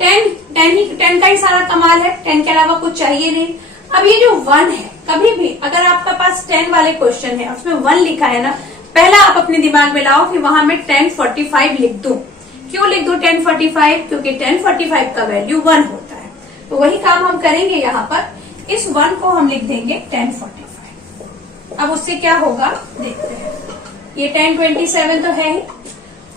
tan का ही सारा कमाल है, tan के अलावा कुछ चाहिए नहीं। अब ये जो 1 है, कभी भी अगर आपका पास tan वाले क्वेश्चन है उसमें 1 लिखा है ना, पहला आप अपने दिमाग में लाओ कि वहां मैं tan 45 लिख दूं। क्यों लिख दूं tan 45, क्योंकि tan 45 का वैल्यू 1 होता है। तो वही काम हम करेंगे, यहाँ पर इस 1 को हम लिख देंगे tan 45। अब उससे क्या होगा देखते हैं, ये tan 27 तो है ही,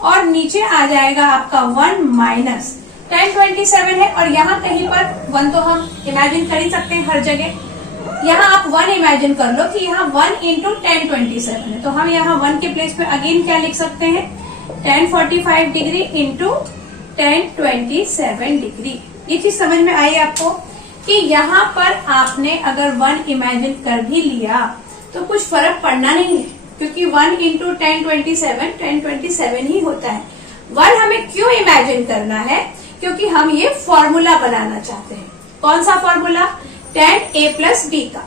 और नीचे आ जाएगा आपका 1 माइनस tan 27 है, और यहाँ कहीं पर 1 तो हम इमेजिन कर ही सकते हैं हर जगह। यहाँ आप 1 इमेजिन कर लो कि यहाँ 1 इंटू tan 27 है, तो हम यहाँ 1 के प्लेस पे अगेन क्या लिख सकते हैं, tan 45 degree into tan 27 degree. ये चीज समझ में आई आपको कि यहाँ पर आपने अगर 1 इमेजिन कर भी लिया तो कुछ फर्क पड़ना नहीं है, क्योंकि 1 इंटू tan 27 ही होता है। 1 हमें क्यों इमेजिन करना है, क्योंकि हम ये फॉर्मूला बनाना चाहते हैं। कौन सा formula, tan a plus b का।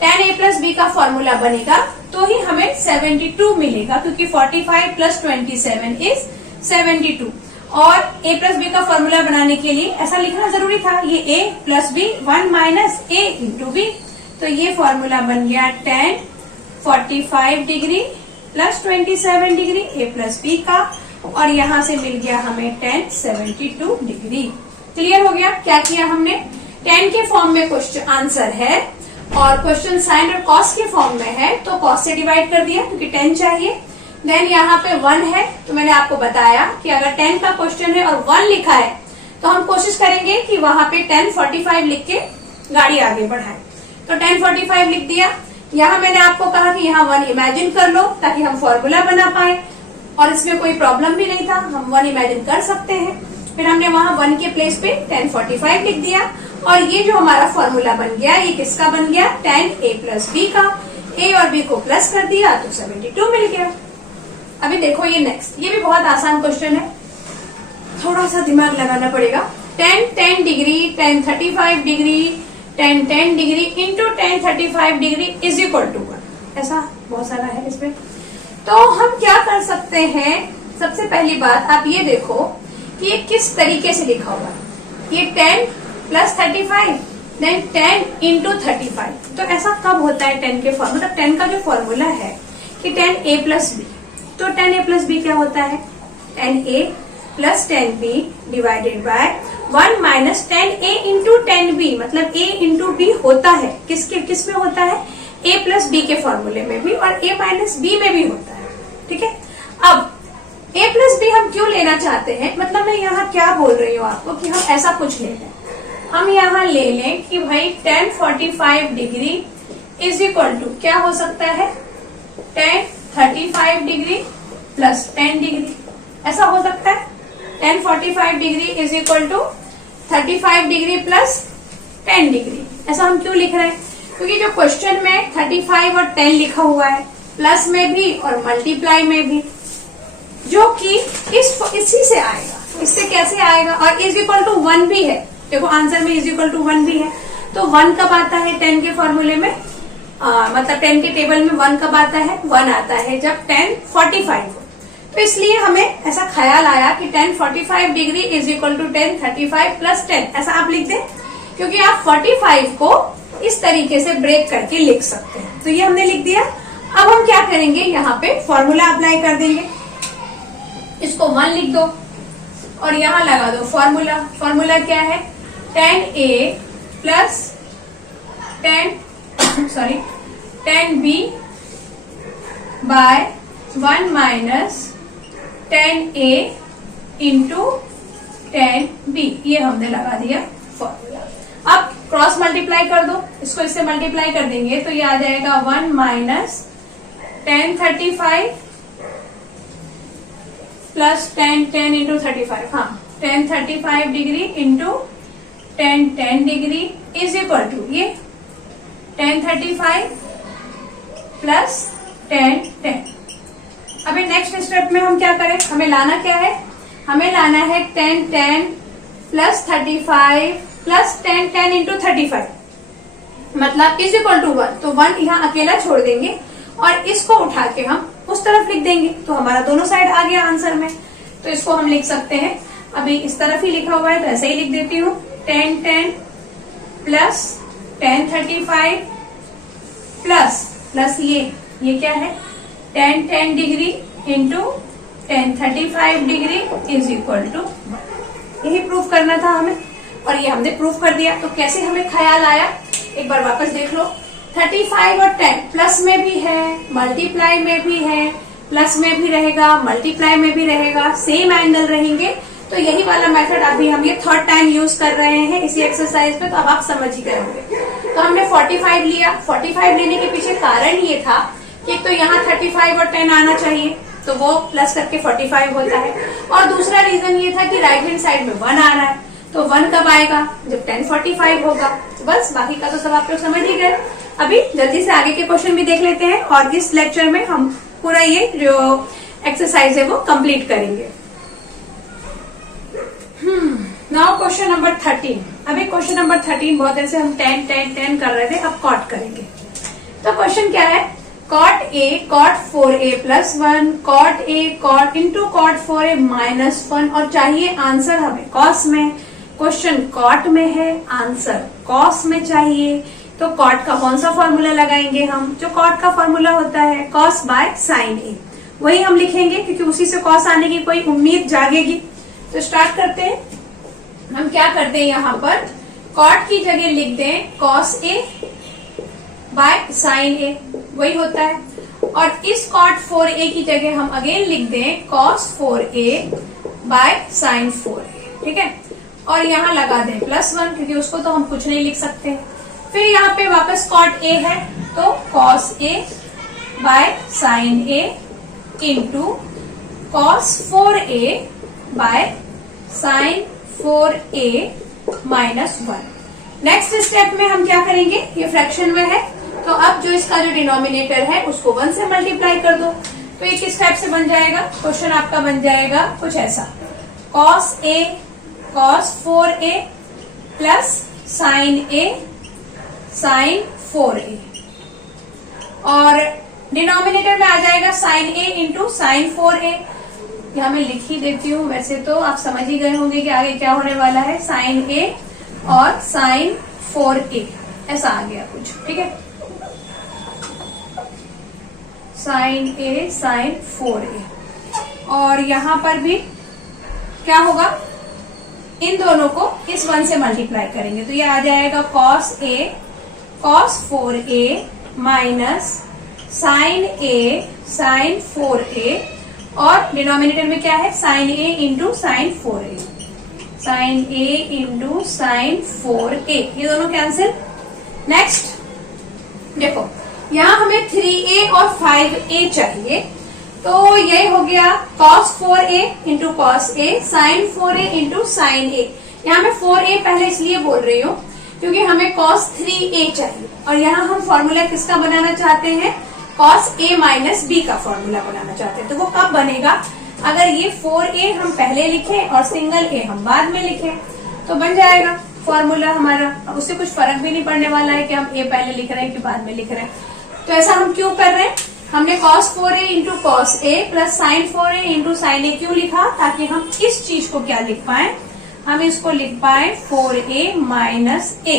tan a प्लस b का फॉर्मूला बनेगा तो ही हमें 72 मिलेगा, क्योंकि 45 प्लस 27 इज 72। और a प्लस b का फॉर्मूला बनाने के लिए ऐसा लिखना जरूरी था, ये a plus b 1 minus a into b। तो ये फॉर्मूला बन गया tan 45 degree plus 27 degree a plus b का, और यहाँ से मिल गया हमें tan 72 डिग्री। क्लियर हो गया क्या किया हमने, tan के फॉर्म में क्वेश्चन आंसर है और क्वेश्चन साइन और कॉस के फॉर्म में है, तो कॉस से डिवाइड कर दिया क्योंकि tan चाहिए। देन यहाँ पे 1 है, तो मैंने आपको बताया कि अगर 10 का क्वेश्चन है और 1 लिखा है तो हम कोशिश करेंगे कि वहां पे 1045 लिख के गाड़ी आगे बढ़ाए। तो 1045 लिख दिया। यहाँ मैंने आपको कहा कि यहाँ 1 इमेजिन कर लो ताकि हम फॉर्मूला बना पाए, और इसमें कोई प्रॉब्लम भी नहीं था, हम 1 इमेजिन कर सकते हैं। फिर हमने वहां 1 के प्लेस पे tan 45 लिख दिया, और ये जो हमारा फॉर्मूला बन गया ये किसका बन गया, tan a प्लस b का। a और b को प्लस कर दिया तो 72 मिल गया। अभी देखो ये नेक्स्ट, ये भी बहुत आसान क्वेश्चन है, थोड़ा सा दिमाग लगाना पड़ेगा। tan 10 degree tan 35 degree tan 10 degree into tan 35 degree is equal to 1। ऐसा बहुत सारा है इसमें। तो हम क्या कर सकते हैं, सबसे पहली बात आप ये देखो कि ये किस तरीके से लिखा हुआ है। ये 10 प्लस 35 देन 10 इंटू 35। तो ऐसा कब होता है 10 के फॉर्मूला, मतलब 10 का जो फॉर्मूला है कि 10 a प्लस बी, तो 10 a प्लस बी क्या होता है, 10 a plus 10 b divided by 1 minus 10 a into 10 b, मतलब a इंटू b होता है किस में होता है, a प्लस b के फॉर्मूले में भी और a माइनस b में भी होता है। ठीक है, अब a प्लस b हम क्यों लेना चाहते हैं, मतलब मैं यहाँ क्या बोल रही हूँ आपको कि हम ऐसा कुछ ले लें, हम यहाँ ले लें कि भाई tan 45 degree is equal to क्या हो सकता है, tan 35 डिग्री प्लस 10 डिग्री, ऐसा हो सकता है। tan 45 degree is equal to 35 degree plus 10 degree. ऐसा हम क्यों लिख रहे हैं, क्योंकि जो क्वेश्चन में 35 और 10 लिखा हुआ है, प्लस में भी और मल्टीप्लाई में भी, जो कि इसी से आएगा, इससे कैसे आएगा, और इज इक्वल टू 1 भी है। देखो आंसर में इज इक्वल टू 1 भी है, तो 1 कब आता है 10 के फॉर्मूले में, मतलब 10 के टेबल में 1 कब आता है, 1 आता है जब tan 45 हो। तो इसलिए हमें ऐसा ख्याल आया कि tan 45 degree is equal to tan 35 plus 10, ऐसा आप लिख दें, क्योंकि आप 45 को इस तरीके से ब्रेक करके लिख सकते हैं। तो ये हमने लिख दिया। अब हम क्या करेंगे, यहाँ पे फॉर्मूला अप्लाई कर देंगे, इसको 1 लिख दो और यहाँ लगा दो फॉर्मूला। फॉर्मूला क्या है, tan a plus tan b by 1 minus tan a into tan b, ये हमने लगा दिया फॉर्मूला। अब क्रॉस मल्टीप्लाई कर दो, इसको इससे मल्टीप्लाई कर देंगे तो ये आ जाएगा 1 minus tan 35 plus tan into 35, हाँ tan 35 degree into tan 10 degree is equal to ये tan 35 प्लस tan 10। अभी नेक्स्ट स्टेप में हम क्या करें, हमें लाना क्या है, हमें लाना है tan 10 plus 35 plus tan into 35, मतलब इज इक्वल टू 1। तो 1 यहाँ अकेला छोड़ देंगे और इसको उठा के हम उस तरफ लिख देंगे, तो हमारा दोनों साइड आ गया आंसर में। तो इसको हम लिख सकते हैं, अभी इस तरफ ही लिखा हुआ है तो ऐसे ही लिख देती हूँ, tan 10 प्लस tan 35 प्लस ये क्या है, tan 10 degree into tan 35 degree is equal to 1। यही प्रूफ करना था हमें और ये हमने प्रूफ कर दिया। तो कैसे हमें ख्याल आया, एक बार वापस देख लो, 35 और 10 प्लस में भी है, मल्टीप्लाई में भी है, प्लस में भी रहेगा, मल्टीप्लाई में भी रहेगा, सेम एंगल रहेंगे। तो यही वाला मेथड अभी हम ये थर्ड टाइम यूज कर रहे हैं इसी एक्सरसाइज में, तो अब आप समझ ही गए होंगे। तो हमने 45 लिया, 45 लेने के पीछे कारण ये था कि एक तो यहाँ 35 और 10 आना चाहिए, तो वो प्लस करके 45 होता है, और दूसरा रीजन ये था कि राइट हैंड साइड में 1 आ रहा है, तो 1 कब आएगा, जब tan 45 होगा। बस बाकी का तो सब आप लोग समझ ही गए। अभी जल्दी से आगे के क्वेश्चन भी देख लेते हैं और इस लेक्चर में हम पूरा ये जो एक्सरसाइज है वो कंप्लीट करेंगे। Now question number 13। अभी क्वेश्चन नंबर 13 बहुत देर से हम 10 कर रहे थे, अब कॉट करेंगे। तो क्वेश्चन क्या है, cot a cot 4a plus 1 cot a cot into cot 4a minus 1, और चाहिए आंसर हमें cos में। क्वेश्चन cot में है, आंसर cos में चाहिए, तो cot का कौन सा फॉर्मूला लगाएंगे हम, जो cot का फॉर्मूला होता है cos बाय sin a, वही हम लिखेंगे क्योंकि उसी से cos आने की कोई उम्मीद जागेगी। तो स्टार्ट करते हैं। हम क्या करते हैं, यहाँ पर cot की जगह लिख दें cos a by sin a, वही होता है, और इस cot 4a की जगह हम अगेन लिख दें cos 4a bye sin 4a, ठीक है, और यहाँ लगा दें +1 क्योंकि उसको तो हम कुछ नहीं लिख सकते। फिर यहाँ पे वापस cot a है तो cos a by sin a into cos 4a by sine 4a minus 1। Next step में हम क्या करेंगे, ये फ्रैक्शन में है तो अब जो इसका जो डिनोमिनेटर है उसको 1 से मल्टीप्लाई कर दो। तो ये किस टाइप से बन जाएगा, क्वेश्चन आपका बन जाएगा कुछ ऐसा, cos a cos 4a plus sine a sine 4a, और डिनोमिनेटर में आ जाएगा sign a into sine 4a। यहाँ मैं लिख ही देती हूँ, वैसे तो आप समझ ही गए होंगे कि आगे क्या होने वाला है, साइन a और साइन 4a ऐसा आ गया कुछ, ठीक है, साइन a साइन 4a। और यहां पर भी क्या होगा, इन दोनों को इस 1 से मल्टीप्लाई करेंगे तो ये आ जाएगा cos a cos 4a minus sine a sine 4a, और डिनोमिनेटर में क्या है, sine a into sine 4a, sine a into sine 4a, ये दोनों कैंसिल। नेक्स्ट देखो, यहाँ हमें 3a और 5a चाहिए, तो ये हो गया cos 4a into cos a sine 4a into sine a। यहाँ मैं 4a पहले इसलिए बोल रही हूँ क्योंकि हमें cos 3a चाहिए, और यहाँ हम फॉर्मूला किसका बनाना चाहते हैं, cos a माइनस b का फॉर्मूला बनाना चाहते हैं। तो वो कब बनेगा, अगर ये 4a हम पहले लिखें और सिंगल a हम बाद में लिखें तो बन जाएगा फॉर्मूला हमारा। उससे कुछ फर्क भी नहीं पड़ने वाला है कि हम a पहले लिख रहे हैं कि बाद में लिख रहे हैं। तो ऐसा हम क्यों कर रहे हैं, हमने cos 4a into cos a plus sign 4a into sine a क्यों लिखा, ताकि हम इस चीज को क्या लिख पाए, हम इसको लिख पाए 4a माइनस a,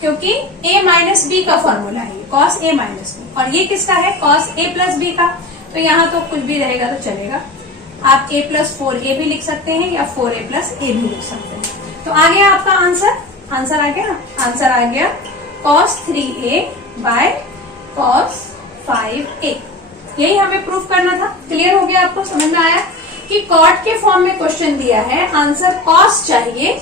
क्योंकि a माइनस b का फॉर्मूला है cos a माइनस b, और ये किसका है, cos a प्लस b का। तो यहाँ तो कुछ भी रहेगा तो चलेगा, आप a प्लस 4a भी लिख सकते हैं या 4a प्लस a भी लिख सकते हैं। तो आ गया आपका आंसर, आंसर आ गया ना, आंसर आ गया cos 3a by cos 5a। यही हमें प्रूफ करना था। क्लियर हो गया, आपको समझ में आया कि कॉट के फॉर्म में क्वेश्चन दिया है, आंसर cos चाहिए,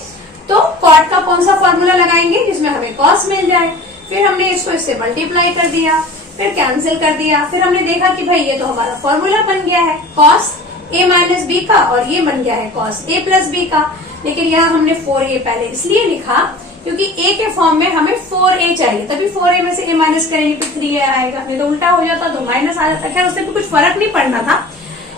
तो कॉट का कौन सा फॉर्मूला लगाएंगे जिसमें हमें cos मिल जाए। फिर हमने इसको इससे मल्टीप्लाई कर दिया, फिर कैंसिल कर दिया, फिर हमने देखा कि भाई ये तो हमारा फॉर्मूला बन गया है cos a माइनस b का, और ये बन गया है cos a प्लस b का। लेकिन यहाँ हमने 4a पहले इसलिए लिखा क्योंकि a के फॉर्म में हमें 4a चाहिए, तभी 4a में से a माइनस करेंगे तो 3a आएगा, नहीं तो उल्टा हो जाता तो माइनस आ जाता। खैर उससे भी कुछ फर्क नहीं पड़ना था,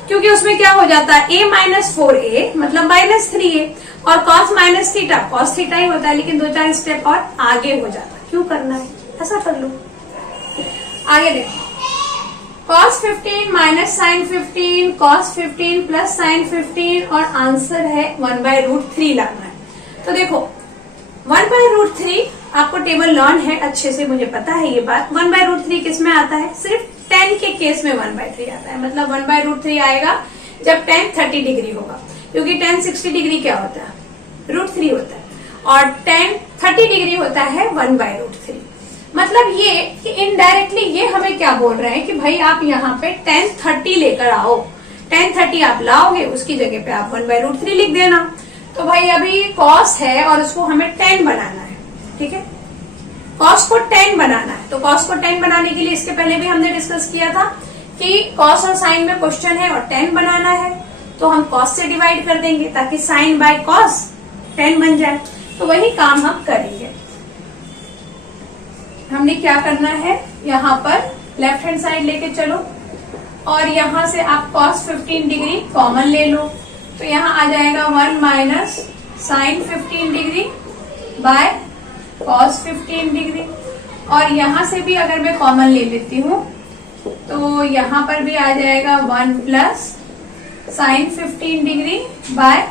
क्योंकि उसमें क्या हो जाता है, a माइनस 4a मतलब माइनस 3a, और cos minus theta cos theta ही होता है, लेकिन 2-4 स्टेप और आगे हो जाता। क्यों करना है, ऐसा कर लो। आगे देखो, cos 15 minus sine 15 cos 15 plus sine 15, और आंसर है 1/√3 लाना है। तो देखो 1/√3 आपको टेबल लर्न है अच्छे से, मुझे पता है ये बात। 1/√3 किस में आता है, सिर्फ 10 के केस में 1/3 आता है, मतलब 1/√3 आएगा जब 10 30 डिग्री होगा, क्योंकि 10 60 डिग्री क्या होता है, √3 होता है, और 10 30 डिग्री होता है 1/√3। मतलब ये कि इनडायरेक्टली ये हमें क्या बोल रहे हैं कि भाई आप यहाँ पे 10 30 लेकर आओ, 10 30 आप लाओगे, उसकी जगह पे आप 1/√3 लिख देना। तो भाई अभी cos है और उसको हमें 10 बनाना है, ठीक है, cos को 10 बनाना है। तो cos को 10 बनाने के लिए इसके पहले भी हमने डिस्कस किया था कि cos और sin में क्वेश्चन है और 10 बनाना है, तो हम cos से डिवाइड कर देंगे ताकि sin बाय cos 10 बन जाए। तो वही काम हम करेंगे। हमने क्या करना है, यहाँ पर लेफ्ट हैंड साइड लेके चलो, और यहाँ से आप cos 15 डिग्री कॉमन ले लो, तो यहाँ आ जाएगा 1 minus sine 15 degree by cos 15 degree, और यहाँ से भी अगर मैं कॉमन ले लेती हूँ तो यहाँ पर भी आ जाएगा 1 plus sine 15 degree by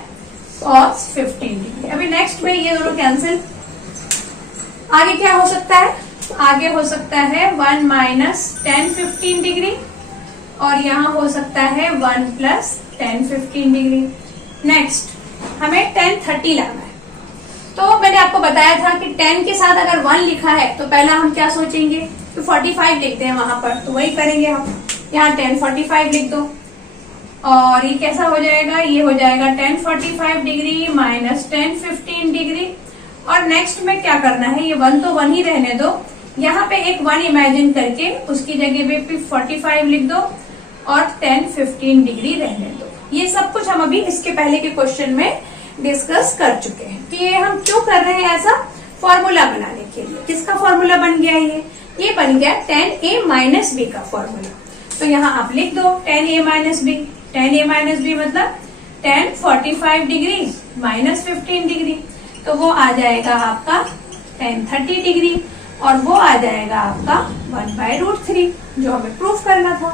cos 15 degree. अभी नेक्स्ट में ये दोनों कैंसिल। आगे क्या हो सकता है, आगे हो सकता है 1 माइनस टेन 15 डिग्री, और यहाँ हो सकता है 1 प्लस 10 15 डिग्री। नेक्स्ट हमें 10 30 लाना है। तो मैंने आपको बताया था कि 10 के साथ अगर 1 लिखा है तो पहला हम क्या सोचेंगे कि 45 लिख दें वहां पर, तो वही करेंगे हम। यहाँ 10 45 लिख दो, और ये कैसा हो जाएगा, ये हो जाएगा 10 45 डिग्री माइनस 10 15 डिग्री। और नेक्स्ट में क्या करना है, ये 1 तो 1 ही रहने दो, यहाँ पे एक 1 इमेजिन करके उसकी जगह पे 45 लिख दो और 10 15 डिग्री रहने दो। ये सब कुछ हम अभी इसके पहले के क्वेश्चन में डिस्कस कर चुके हैं कि ये हम क्यों कर रहे हैं ऐसा, फॉर्मूला बनाने के लिए। किसका फॉर्मूला बन गया ये बन गया tan a माइनस बी का फॉर्मूला। तो यहाँ आप लिख दो tan a minus B. tan a minus B मतलब tan 45 डिग्री माइनस 15 डिग्री, तो वो आ जाएगा आपका tan 30 डिग्री, और वो आ जाएगा आपका 1/√3, जो हमें प्रूफ करना था।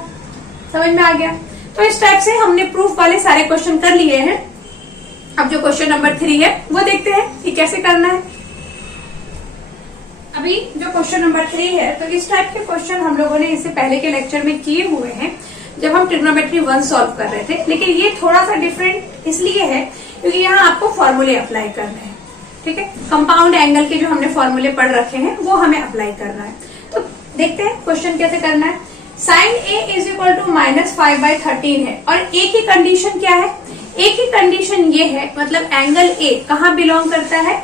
समझ में आ गया? तो इस टाइप से हमने प्रूफ वाले सारे क्वेश्चन कर लिए हैं। अब जो क्वेश्चन नंबर 3 है वो देखते हैं कि कैसे करना है। अभी जो क्वेश्चन नंबर 3 है, तो इस टाइप के क्वेश्चन हम लोगों ने इससे पहले के लेक्चर में किए हुए हैं जब हम ट्रिग्नोमेट्री 1 सॉल्व कर रहे थे, लेकिन ये थोड़ा सा डिफरेंट इसलिए है क्योंकि यहाँ आपको फॉर्मूले अप्लाई करने हैं। ठीक है, कंपाउंड एंगल के जो हमने फॉर्मूले पढ़ रखे हैं वो हमें अप्लाई करना है। तो देखते हैं क्वेश्चन कैसे करना है। Sine A is equal to -5/13 है, और ए की कंडीशन क्या है? ए की कंडीशन ये है, मतलब एंगल ए कहाँ बिलोंग करता है?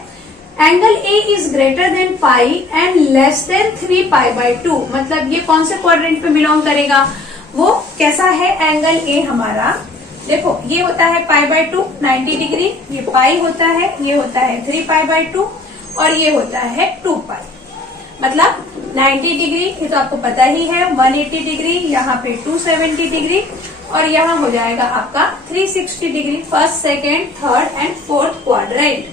Angle a is greater than pi and less than 3π/2, मतलब ये कौन से क्वाड्रेंट पे बिलोंग करेगा? वो कैसा है एंगल ए हमारा? देखो, ये होता है π/2 90 डिग्री, ये पाई होता है, ये होता है 3π/2, और ये होता है 2π। मतलब 90 डिग्री ये तो आपको पता ही है, 180 डिग्री, यहाँ पे 270 डिग्री, और यहाँ हो जाएगा आपका 360 degree, first, second, third and fourth quadrant.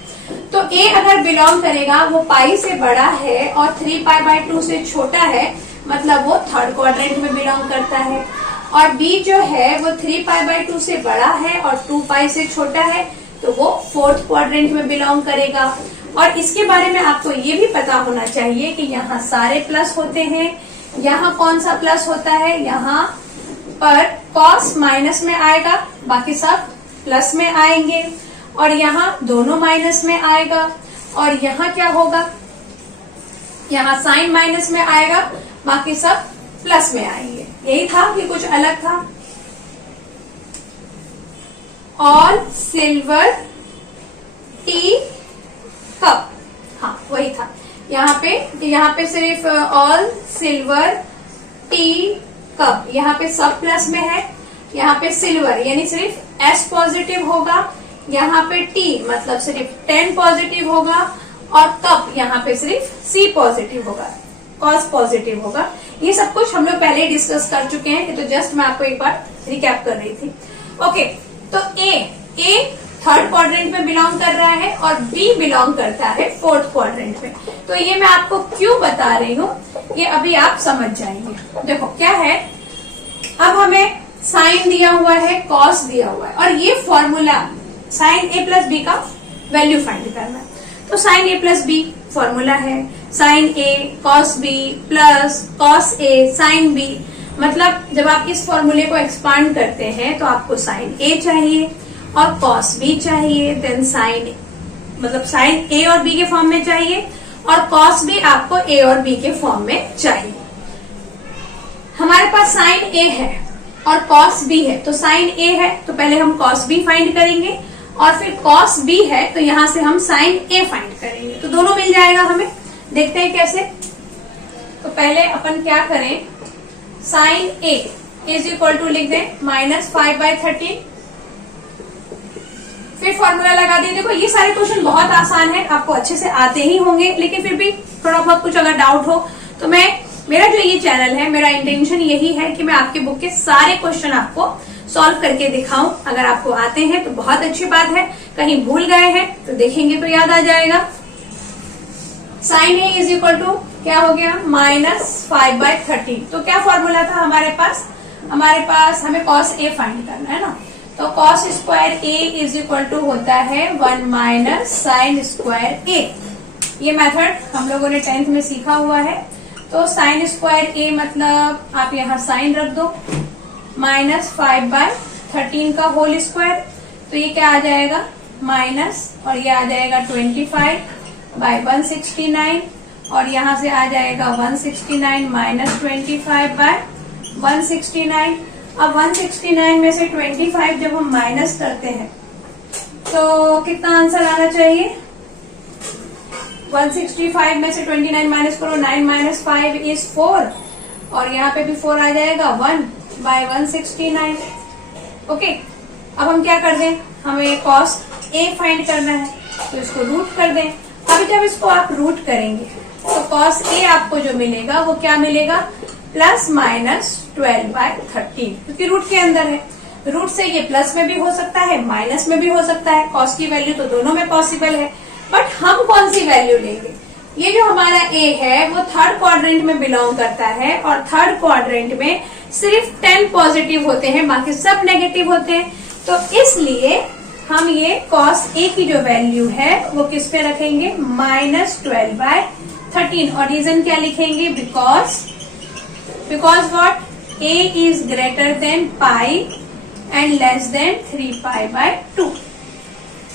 तो ए अगर बिलोंग करेगा, वो पाई से बड़ा है और 3π/2 से छोटा है, मतलब वो थर्ड क्वाड्रेंट में बिलोंग करता है। और बी जो है वो 3π/2 से बड़ा है और 2π से छोटा है, तो वो फोर्थ क्वाड्रेंट में बिलोंग करेगा। और इसके बारे में आपको ये भी पता होना चाहिए कि यहाँ सारे प्लस होते हैं। यहाँ कौन सा प्लस होता है? यहाँ पर कॉस माइनस में आएगा, बाकी सब प्लस में आएंगे, और यहाँ दोनों माइनस में आएगा, और यहाँ क्या होगा? यहाँ साइन माइनस में आएगा, बाकी सब प्लस में आएंगे। यही था कि कुछ अलग था? ऑल सिल्वर टी कप, हाँ वही था। यहाँ पे सिर्फ ऑल सिल्वर टी कप, यहाँ पे सब प्लस में है, यहाँ पे सिल्वर यानी सिर्फ एस पॉजिटिव होगा, यहाँ पे टी मतलब सिर्फ 10 पॉजिटिव होगा, और कप यहाँ पे सिर्फ सी पॉजिटिव होगा, कॉस पॉजिटिव होगा। ये सब कुछ हम लोग पहले डिस्कस कर चुके हैं, तो जस्ट मैं आपको एक बार रिकैप कर रही थी। ओके, तो ए थर्ड क्वाड्रेंट में बिलोंग कर रहा है और बी बिलोंग करता है फोर्थ क्वाड्रेंट में। तो ये मैं आपको क्यों बता रही हूँ, ये अभी आप समझ जाएंगे। देखो क्या है, अब हमें साइन दिया हुआ है, कॉस दिया हुआ है, और ये फॉर्मूला साइन ए प्लस बी का वैल्यू फाइंड करना है। तो साइन ए प्लस बी फॉर्मूला है sine A cos B plus cos A sine B. मतलब जब आप इस फॉर्मूले को एक्सपांड करते हैं तो आपको साइन ए चाहिए और कॉस बी चाहिए, देन साइन, मतलब साइन ए और बी के फॉर्म में चाहिए, और कॉस बी आपको ए और बी के फॉर्म में चाहिए। हमारे पास साइन ए है और कॉस बी है, तो साइन ए है तो पहले हम कॉस बी फाइंड करेंगे, और फिर कॉस बी है तो यहां से हम साइन ए फाइंड करेंगे, तो दोनों मिल जाएगा हमें। देखते हैं कैसे। तो पहले अपन क्या करें, sine A is equal to लिख दें -5/13, फिर फॉर्मूला लगा दें। देखो ये सारे क्वेश्चन बहुत आसान है, आपको अच्छे से आते ही होंगे, लेकिन फिर भी थोड़ा बहुत कुछ अगर डाउट हो तो मेरा जो ये चैनल है, मेरा इंटेंशन यही है कि मैं आपके बुक के सारे क्वेश्चन आपको सॉल्व करके दिखाऊं। अगर आपको आते हैं तो बहुत अच्छी बात है, कहीं भूल गए हैं तो देखेंगे तो याद आ जाएगा। Sine A is equal to क्या हो गया, -5/13। तो क्या फॉर्मूला था हमारे पास हमें कॉस ए फाइंड करना है ना, तो cos square A is equal to होता है 1 - साइन स्क्वायर ए। ये मेथड हम लोगों ने 10th में सीखा हुआ है। तो साइन स्क्वायर ए मतलब आप यहाँ साइन रख दो, -5/13 का होल स्क्वायर, तो ये क्या आ जाएगा माइनस, और ये आ जाएगा 25/169, और यहाँ से आ जाएगा 169 - 25/169। अब 169 में से 25 जब हम माइनस करते हैं तो कितना आंसर आना चाहिए, 165 में से 29 माइनस करो, 9 - 5 इज 4, और यहाँ पे भी 4 आ जाएगा, 1/169। ओके, अब हम क्या कर दें, हमें कॉस a फाइंड करना है, तो इसको रूट कर दें। अभी जब इसको आप रूट करेंगे तो cos a आपको जो मिलेगा वो क्या मिलेगा, प्लस माइनस 12/13, क्योंकि रूट के अंदर है। रूट से ये प्लस में भी हो सकता है, माइनस में भी हो सकता है। cos की वैल्यू तो दोनों में पॉसिबल है, बट हम कौन सी वैल्यू लेंगे? ये जो हमारा a है वो थर्ड क्वाड्रेंट में बिलोंग करता है, और थर्ड क्वाड्रेंट में सिर्फ 10 पॉजिटिव होते हैं, बाकी सब नेगेटिव होते हैं। तो इसलिए हम ये cos a की जो वैल्यू है वो किस पे रखेंगे, -12/13। और रीजन क्या लिखेंगे, because what, a is greater than pi and less than 3π/2।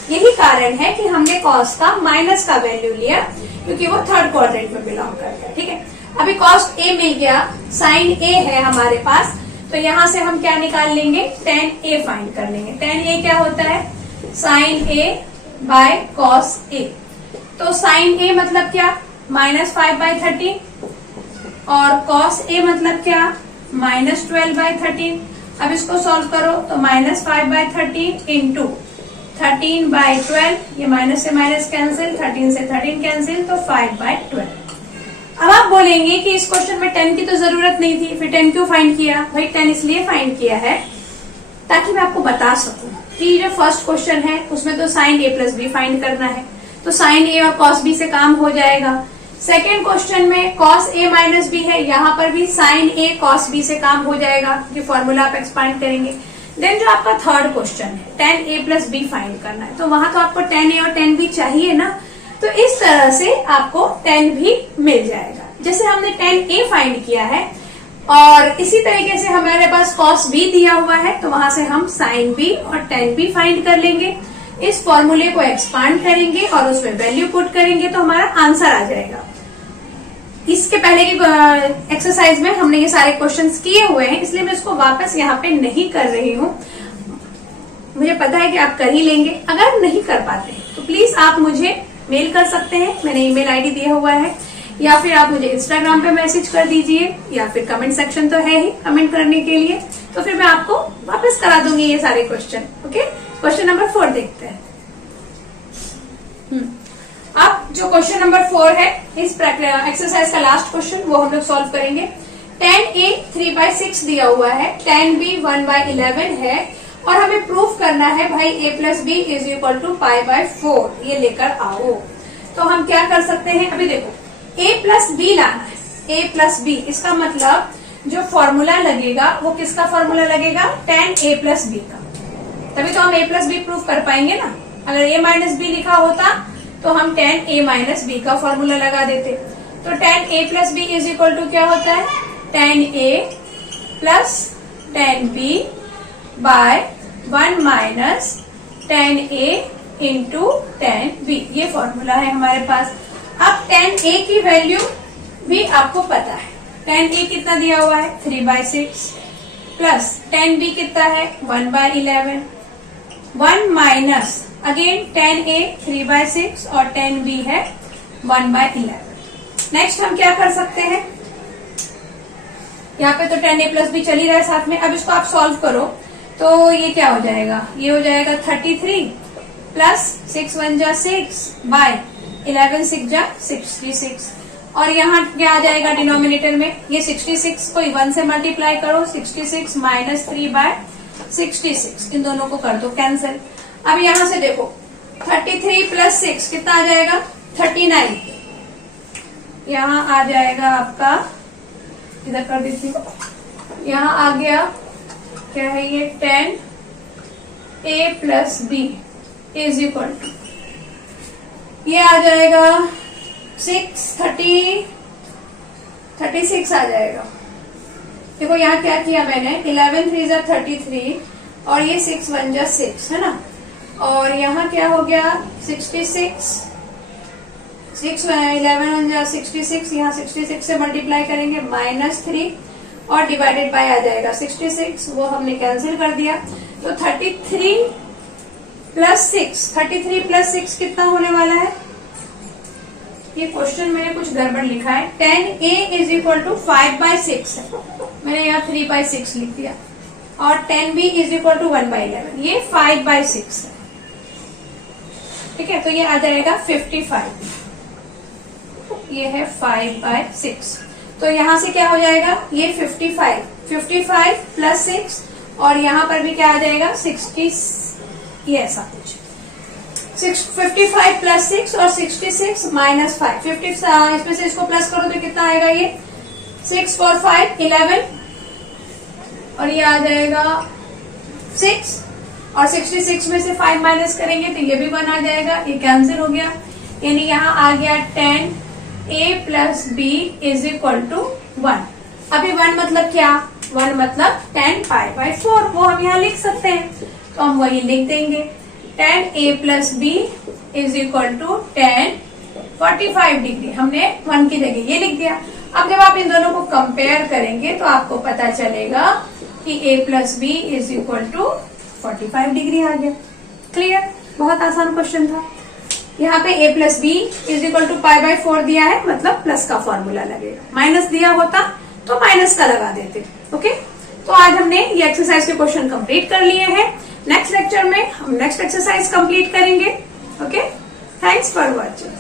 यही कारण है कि हमने cos का माइनस का वैल्यू लिया, क्योंकि वो थर्ड क्वाड्रेंट में बिलोंग करता है। ठीक है, अभी cos a मिल गया, sin a है हमारे पास, तो यहां से हम क्या निकाल लेंगे, tan a फाइंड कर लेंगे। tan a क्या होता है, sin a by cos a। तो sin a मतलब क्या, -5/13, और cos a मतलब क्या, -12/13। अब इसको सॉल्व करो तो -5/13 इंटू 13/12, ये माइनस से माइनस कैंसिल, 13 से 13 कैंसिल, तो 5/12। अब आप बोलेंगे कि इस क्वेश्चन में 10 की तो जरूरत नहीं थी, फिर 10 क्यों फाइंड किया? भाई 10 इसलिए फाइंड किया है ताकि मैं आपको बता सकूं कि जो फर्स्ट क्वेश्चन है उसमें तो sin a plus B find करना है, तो sin a और cos b से काम हो जाएगा। सेकेंड क्वेश्चन में cos a माइनस बी है, यहाँ पर भी sin a cos b से काम हो जाएगा, जो फॉर्मूला आप एक्सपांड करेंगे। देन जो आपका थर्ड क्वेश्चन है tan a plus B find करना है, तो वहां तो आपको tan a और tan b चाहिए ना, तो इस तरह से आपको tan भी मिल जाएगा। जैसे हमने tan a फाइंड किया है, और इसी तरीके से हमारे पास cos b दिया हुआ है, तो वहां से हम sin b और tan b फाइंड कर लेंगे। इस फॉर्मूले को एक्सपांड करेंगे और उसमें वैल्यू पुट करेंगे तो हमारा आंसर आ जाएगा। इसके पहले की एक्सरसाइज में हमने ये सारे क्वेश्चंस किए हुए हैं, इसलिए मैं इसको वापस यहाँ पे नहीं कर रही हूँ। मुझे पता है कि आप कर ही लेंगे। अगर नहीं कर पाते तो प्लीज आप मुझे मेल कर सकते हैं, मैंने ईमेल आईडी दिया हुआ है, या फिर आप मुझे इंस्टाग्राम पे मैसेज कर दीजिए, या फिर कमेंट सेक्शन तो है ही कमेंट करने के लिए, तो फिर मैं आपको वापस करा दूंगी ये सारे क्वेश्चन। ओके, क्वेश्चन नंबर 4 देखते हैं। अब जो क्वेश्चन नंबर 4 है, इस एक्सरसाइज का लास्ट क्वेश्चन, वो हम लोग सॉल्व करेंगे। tan a 3/6 दिया हुआ है, tan b 1/11 है, और हमें प्रूफ करना है भाई a plus B is equal to π/4, ये लेकर आओ। तो हम क्या कर सकते हैं, अभी देखो a प्लस बी लाना है, a प्लस बी, इसका मतलब जो फॉर्मूला लगेगा वो किसका फॉर्मूला लगेगा, tan a प्लस बी का, तभी तो हम a प्लस बी प्रूफ कर पाएंगे ना। अगर a माइनस बी लिखा होता तो हम tan a माइनस बी का फॉर्मूला लगा देते। तो tan a plus B is equal to क्या होता है, tan a plus tan b by 1 minus tan a into tan b, ये फॉर्मूला है हमारे पास। अब tan a की वैल्यू भी आपको पता है, tan a कितना दिया हुआ है 3/6, प्लस tan b कितना है 1/11, 1 माइनस अगेन tan a 3/6 और tan b है 1/11। नेक्स्ट हम क्या कर सकते हैं, यहाँ पे तो tan a प्लस b चल ही रहा है साथ में। अब इसको आप सॉल्व करो तो ये क्या हो जाएगा, ये हो जाएगा 33 प्लस 6 1 जा 6 बाय 11 6 जा 66, और यहाँ क्या आ जाएगा डिनोमिनेटर में, ये 66 को 1 से मल्टीप्लाई करो, 66 माइनस 3/66, इन दोनों को कर दो कैंसिल। अब यहाँ से देखो 33 प्लस 6 कितना आ जाएगा 39, यहाँ आ जाएगा आपका, इधर कर देती हूँ, यहाँ आ गया क्या है ये tan a plus B is equal to, ये आ जाएगा 36 आ जाएगा। देखो यहाँ क्या किया मैंने, 11 3 जा 33 और ये 6 1 जा 6 है ना, और यहाँ क्या हो गया 66, 6 11 1 जा 66, यहाँ 66 से मल्टीप्लाई करेंगे -3 और डिवाइडेड बाय आ जाएगा 66, वो हमने कैंसिल कर दिया। तो 33 प्लस 6 कितना होने वाला है, ये क्वेश्चन मैंने कुछ गड़बड़ लिखा है, tan a is equal to 5/6 है, मैंने यहाँ 3/6 लिख दिया, और tan b is equal to 1/11, ये 5/6 है। ठीक है, तो ये आ जाएगा 55, ये है 5/6, तो यहां से क्या हो जाएगा, ये 55 प्लस 6, और यहाँ पर भी क्या आ जाएगा 60, ये ऐसा कुछ 55 प्लस 6 और 66 माइनस 5, 50 इसमें से इसको प्लस करो तो कितना आएगा, ये 6 4 5 11, और ये आ जाएगा 6, और 66 में से 5 माइनस करेंगे तो ये भी 1 आ जाएगा, ये कैंसिल हो गया, यानी यहाँ आ गया 10a plus b is equal to 1। अभी 1 मतलब क्या, 1 मतलब 10π/4, वो हम यहाँ लिख सकते हैं, तो हम वही लिख देंगे, 10a plus b is equal to 10 45 degree, हमने 1 की जगह ये लिख दिया। अब जब आप इन दोनों को कंपेयर करेंगे तो आपको पता चलेगा कि a plus B is equal to 45 degree आ गया। क्लियर, बहुत आसान क्वेश्चन था। यहाँ पे a plus B is equal to π/4 दिया है, मतलब प्लस का फॉर्मूला लगेगा, माइनस दिया होता तो माइनस का लगा देते। ओके, तो आज हमने ये एक्सरसाइज के क्वेश्चन कंप्लीट कर लिए हैं। नेक्स्ट लेक्चर में हम नेक्स्ट एक्सरसाइज कंप्लीट करेंगे। Okay, thanks for watching.